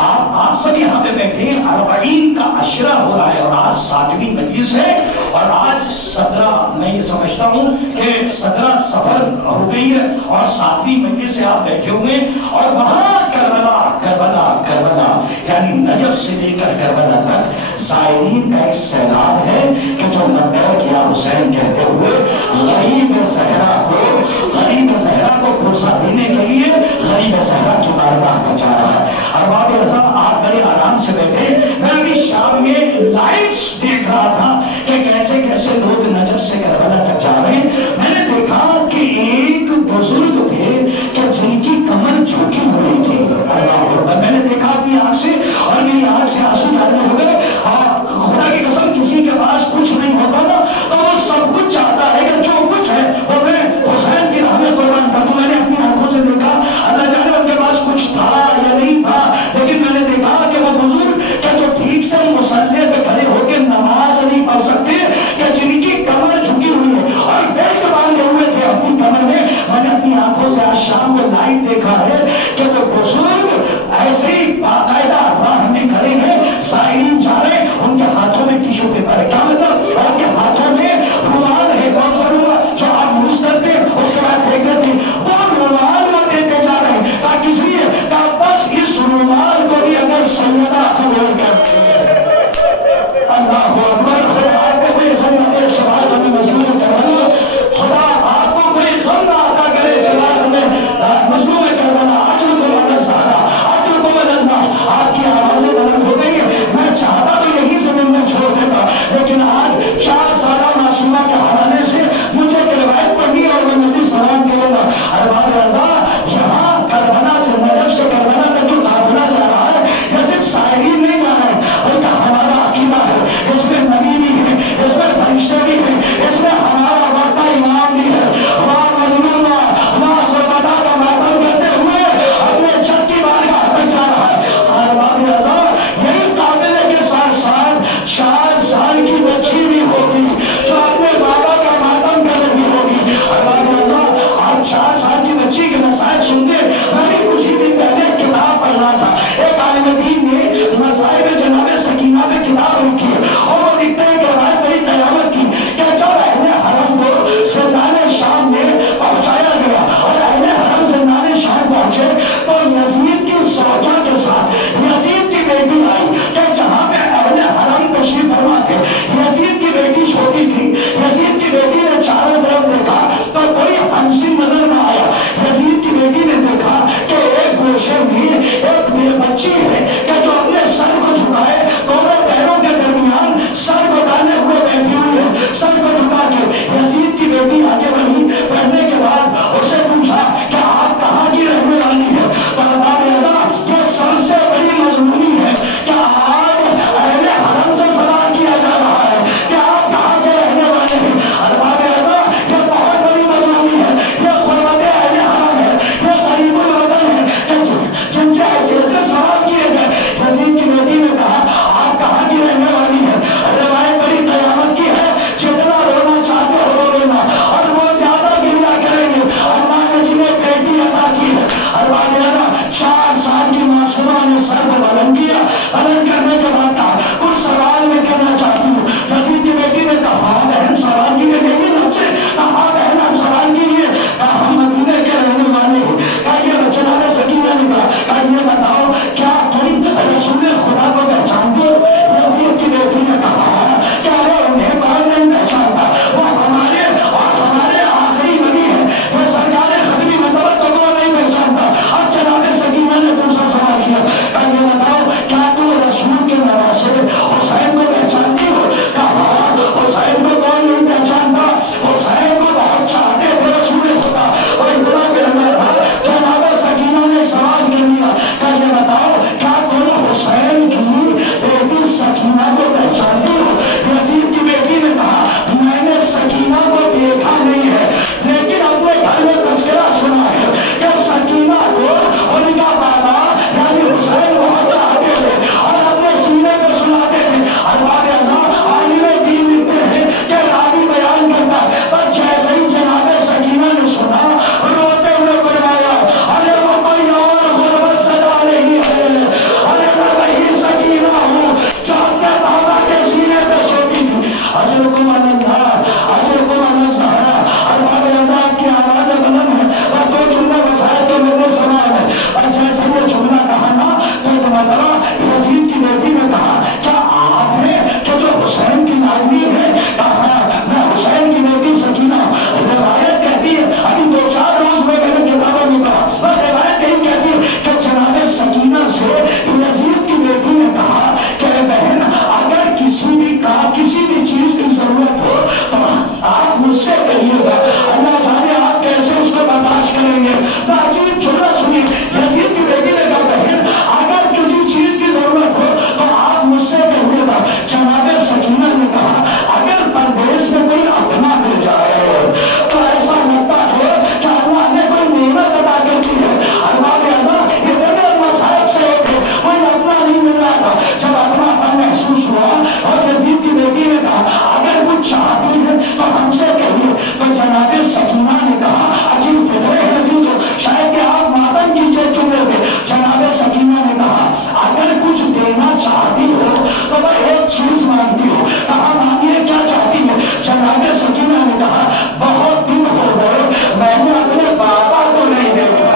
آپ سب یہاں پہ بیٹھے، 40 کا عشرہ ہو رہا ہے، اور آج 7ویں مجلس ہے، اور آج 17، میں یہ سمجھتا ہوں کہ 17 سفر ہو گئی ہے، اور 7ویں مجلس سے آپ بیٹھے ہوئے. اور وہاں کربلا کربلا کربلا، یعنی نجف سے لے کر کربلا تک زائرین کا ایک سیلاب ہے کہ جو لبیک یا حسین کہتے ہوئے غریب صحرا کو پرسا دینے کے لیے غریب صحرا کی بارگاہ پر جا رہا ہے. ارباب رضا، آپ بڑے آرام سے بیٹھے. میں ابھی شام میں لائیوز دیکھ رہا تھا کہ کیسے کیسے لوگ نجف سے کربلا تک جا رہے ہیں. میں نے دیکھا کہ ایک بزرگ تھے کہ جن کی کمر جھکی ہوئی تھی. میں نے دیکھا اپنی آنکھ سے، اور میری آنکھ سے آنسو جاری ہو گئے. اور خدا کی قسم، کسی کے پاس کچھ نہیں ہوتا نا تو وہ سب کچھ چاہتا ہے کہ جو کچھ ہے وہ میں حسین کی راہ میں قربان کر دوں. میں نے اپنی آنکھوں سے دیکھا، اللہ جانے ان کے پاس کچھ تھا یا نہیں تھا، لیکن میں نے دیکھا کہ وہ بزرگ کہ جو ٹھیک سے مصلی پہ کھڑے ہو کے نماز نہیں پڑھ سکتے، کہ جن کی کمر جھکی ہوئی ہے اور بیلٹ باندھے ہوئے تھے اپنی کمر میں. میں نے اپنی آنکھوں سے آج شام کو لائٹ دیکھا ہے کہ وہ بزرگ ایسے ہی باقاعدہ راہ میں کھڑے ہیں، زائرین جا رہے ہیں، ان کے ہاتھوں میں ٹیشو پیپر ہے. کیا مطلب؟ ان کے ہاتھوں میں رومال ہے. کون سا رومال جو آپ یوز کرتے ہیں اس کے بعد پھینک دیتے ہیں، وہ رومال وہ دیتے جا رہے ہیں. کہا کس لیے؟ کہا بس اس رومال کو بھی اگر سیدہ قبول کرتے ہیں. اللہ اکبر. خدا آپ کو کوئی غم نہ دے سوائے ہمیں مظلوم کربلا. خدا آپ کو کوئی غم نہ عطا کرے سوائے ہمیں مظلوم کربلا. اجرکم علی الزہرا، اجرکم علی اللہ. آپ کی آوازیں بلند ہو گئی ہیں. میں چاہتا تو یہی زمین میں چھوڑ دیتا، لیکن آج 4 سالہ معصومہ کے حوالے سے مجھے ایک روایت پڑھنی ہے اور میں نبی سلام کروں گا. ارباب رضا، یہاں کربلا سے نجف سے کربلا تک جو قافلہ جا رہا ہے، یہ صرف زائرین نہیں جا رہے ہیں، بلکہ ہمارا عقیدہ ہے. اس میں نبی بھی ہے، اس میں فرشتے بھی ہیں، اس میں ہمارا وقت امام بھی ہے. وہاں مظلومہ، وہاں غربتہ کا ماتم کرتے ہوئے اپنے چھت کی بارگاہ تک جا رہا ہے. ارباب رضا، یہی قافلے کے ساتھ ساتھ 4 سال کی بچی بھی ہوگی جو اپنے بابا کا ماتم کر رہی ہوگی. ارباب رضا، آپ 4 سال کی بچی کے مسائل سنتے. میں بھی کچھ ہی دن پہلے کتاب پڑھ رہا تھا. ایک عالم دین نے مصائب جناب سکینہ میں کتاب لکھی ہے، اور وہ لکھتے ہیں کہ روایت بڑی قیامت کی کہ جب اہل حرم کو زندان شام میں پہنچایا گیا اور اہل حرم زندان شام پہنچے تو یزید کی زوجہ کے ساتھ یزید کی بیٹی آئی کہ جہاں پہ اہل حرم تشریف فرما تھے. یزید کی بیٹی چھوٹی تھی. یزید کی بیٹی نے چاروں طرف دیکھا تو کوئی ہمسن نظر نہ آیا. یزید کی بیٹی نے دیکھا کہ ایک گوشے میں ایک بچی ہے کہ جو اپنے سر کو جھکائے، دونوں پیروں کے درمیان سر کو ڈالے ہوئے بیٹھی ہوئی ہے، سر کو جھکا کے. یزید کی بیٹی آگے بڑھی، پڑھنے کے بعد اس سے پوچھا کہ آپ کہاں کی رہنے والی ہے؟ تو ارباب رضا، یہ سب سے بڑی مضمونی ہے کہ آج اہل حرم سے سوال کیا جا رہا ہے کہ آپ کہاں کے رہنے والے ہیں. ارباب رضا، یہ بہت بڑی مضمونی ہے. یہ غربت اہل حرم ہے، یہ غریب الوطن ہے کہ جن سے ایسے سوال کیے گئے. یزید کی بیٹی نے کہا آپ کہاں کی رہنے والی ہے؟ روایت بڑی قیامت کی ہے. جتنا چاہتی ہو تو میں ایک چیز مانگتی ہوں. کہا مانگیے کیا چاہتی ہو؟ جناب سکینہ نے کہا بہت دن ہو گئے میں نے اپنے بابا کو نہیں دیکھا.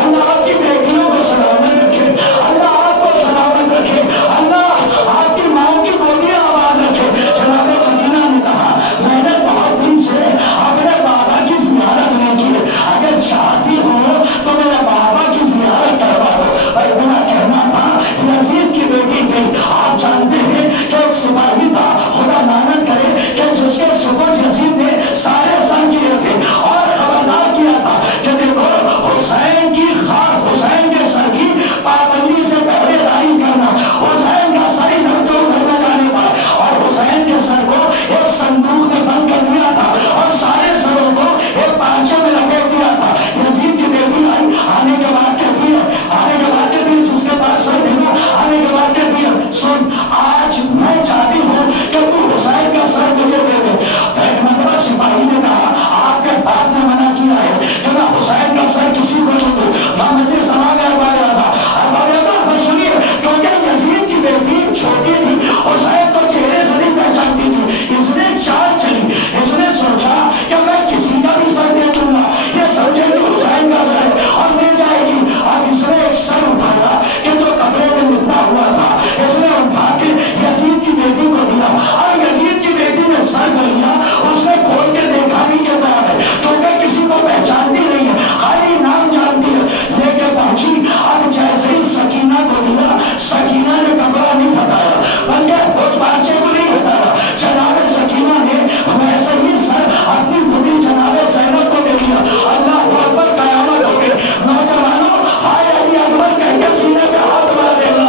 اللہ کی بیٹیوں کو سلامت رکھے, اللہ آپ کو سلامت رکھے, اللہ آپ کی ماں کی گودیاں آباد رکھے. جناب سکینہ نے کہا میں نے بہت دن سے اپنے بابا کی زیارت نہیں کی, اگر چاہتی ہو تو میرے بابا کی زیارت کروا دو. اتنا کہنا تھا. یزید کی بیٹی گئی. آپ جانتے ہیں کہ ایک سپاہی تھا, خدا لعنت کرے, کہ جس کے سپرد یزید نے سارے سر کیے تھے اور خبردار کیا تھا کہ دیکھو حسین کی خاک, حسین کے سر کی پابندی سے پہرے داری کرنا, حسین کا سر ہی نہ کرنا جانے پائے. اور حسین کے سر کو ایک صندوق میں بند کر دیا تھا اور سارے سروں کو ایک پانچے میں لپیٹ دیا تھا. یزید کی بیٹی آئی, آنے کے بعد کہتی ہے, آنے کے بعد کہتی ہے جس کے پاس سر دینا, آنے کے بعد کہتی ہے سن آج میں چاہتی ہوں کہ تو حسین کا سر مجھے دے دے. ایک مرتبہ سپاہی نے کہا آپ کے باپ نے منع کیا ہے کہ میں حسین کا سر کسی کو نہیں دوں. مجلس سما گیا بس سنیے, کیونکہ یزید کی بیٹی چھوٹی تھی, حسین کو چہرے سے نہیں پہچانتی تھی. اس نے چال چلی, اس نے سوچا کہ میں کسی کا بھی سر دے دوں گا, یہ سمجھے کہ حسین کا سر ہے اور مل جائے گی. اب اس نے ایک سر اٹھایا کہ جو کپڑے میں لپٹا ہوا تھا, اس نے اٹھا کے یزید کی بیٹی کو دیا اور یزید کی بیٹی نے سر کر لیا. اس نے کھول کے دیکھا بھی کہ کون ہے, کیونکہ کسی کو پہچانتی نہیں ہے, خالی نام جانتی ہے. لے کے پہنچی. اب جیسے ہی سکینہ کو دیا, سکینہ نے کپڑا نہیں ہٹایا, بلکہ اس بچے کو نہیں ہٹایا. جناب سکینہ نے ویسے ہی سر اپنی خودی جناب زینب کو دے دیا. اللہ اکبر, قیامت ہو گئی. نوجوانوں ہائے علی اکبر کہہ کے سینے پہ ہاتھ مار دینا.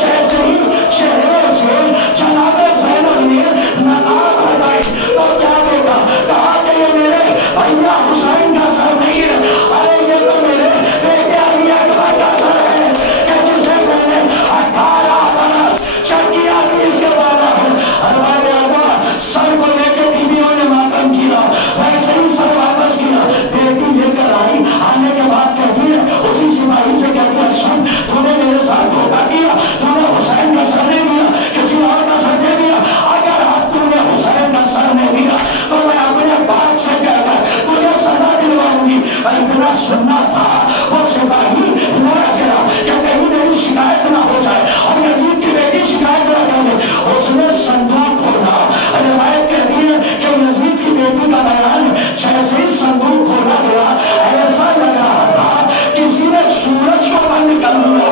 جیسے ہی چہرے سے جناب زینب نے نقاب ہٹائی تو کیا دیکھا, کہا کہ یہ میرے بھیا حسین کا سر نہیں ہے, ارے یہ تو میرے بیٹے علی اکبر کا سر ہے کہ جسے میں نے 18 برس چکیا بھی اس کے بالا ہے. ارباب اعظم سر کو لے کے بیویوں نے ماتم کیا, ویسے ہی سر واپس کیا. بیٹی لے کر آئی, آنے کے بعد کہتی ہے اسی سپاہی سے کہتی ہے سن تو نے میرے ساتھ دھوکہ کیا, تو نے حسین کا سر نہیں دیا, کسی اور کا سر دے دیا. اگر آپ تو نے حسین کا سر نہیں دیا تو میں اپنے باپ سے کہہ کر تجھے سزا دلواؤں گی. اتنا سننا تھا, وہ سپاہی لڑ گیا کہ کہیں میری شکایت نہ ہو جائے اور یزید کی بیٹی شکایت نہ کر دے. اس نے صندوق کھولا. روایت کہتی ہے کہ یزید کی بیٹی کا بیان, جیسے ہی صندوق کھولا گیا ایسا لگ رہا تھا کسی نے سورج کو بند کر دیا.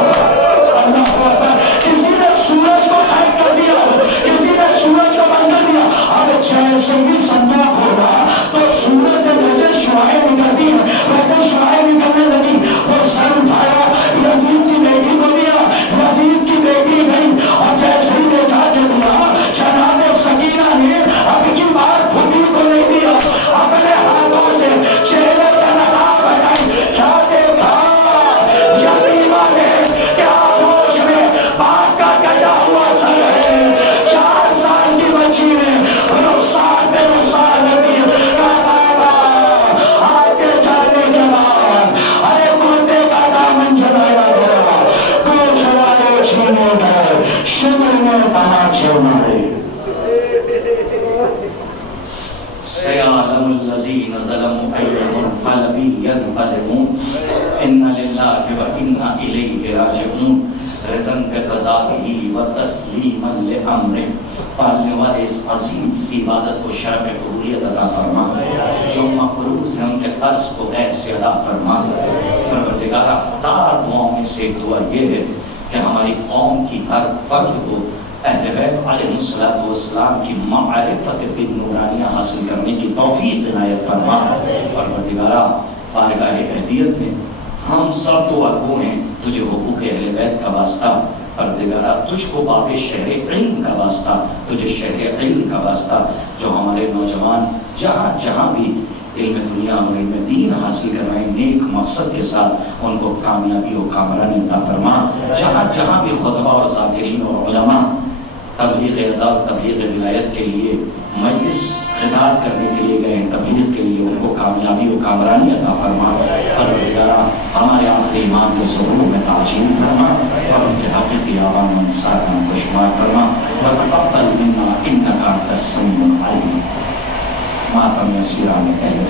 اللہ اکبر, کسی نے سورج کو قید کر دیا, کسی نے سورج کو بند کر دیا. اب جیسے ہی صندوق کھولا تو سورج سے جیسے شعائیں نکلتی ہیں ویسے شعائیں نکلنے لگی. وہ سر اٹھایا, یزید کی بیٹی کو دیا. یزید کی بیٹی گئی اور جیسے ہی دیکھا کہ دیا, جناب سکینہ نے اب کی بار خودی کو نہیں دیا, اپنے ہاتھوں سے چہرے سے نقاب ہٹائی. کیا دیکھا یتیمہ نے, کیا ہوش میں باپ کا کٹا ہوا سر ہے. 4 سال کی بچی نے رخسار پہ رخسار لگی. بابا آگے جانے کے بعد ارے کرتے کا دامن جلایا گیا, گوش والے چھینے گئے, شمر میں تماچے مارے. سيعلم الذين ظلموا أي منقلب ينقلبون إن لله وإنا إليه راجعون. رضا بقضائه وتسلیما لامره. پالنے والے اس عظیم سی عبادت کو شرف قبولیت عطا فرما, جو مقروض ہیں ان کے قرض کو غیب سے ادا فرما. پروردگارا, 1000 دعاؤں میں سے ایک دعا یہ ہے کہ ہماری قوم کی ہر فرد کو اہل بیت علیہ السلام کی معرفت بالنورانیہ حاصل کرنے کی توفیق عنایت فرما. پروردگارا, بارگاہ اہدیت میں ہم سب تو ارگو ہیں تجھے حقوق اہل بیت کا واسطہ. پروردگارا, تجھ کو باب شہر علم کا واسطہ, تجھے شہر علم کا واسطہ, جو ہمارے نوجوان جہاں جہاں بھی علم دنیا اور علم دین حاصل کر رہے ہیں, نیک مقصد کے ساتھ ان کو کامیابی و کامرانی عطا فرما. جہاں جہاں بھی خطبہ اور ذاکرین اور علماء تبلیغ عذاب, تبلیغ ولایت کے لیے مجلس خطاب کرنے کے لیے گئے, تبلیغ کے لیے ان کو کامیابی و کامرانی عطا فرما. پروردگارا, ہمارے آخری ایمان کے ظہور میں تعظیم فرما اور ان کے حقیقی آبان و انصار کو شمار فرما وتقبل منا انک انت السمیع العلیم. ماتم یسیرہ میں پہلے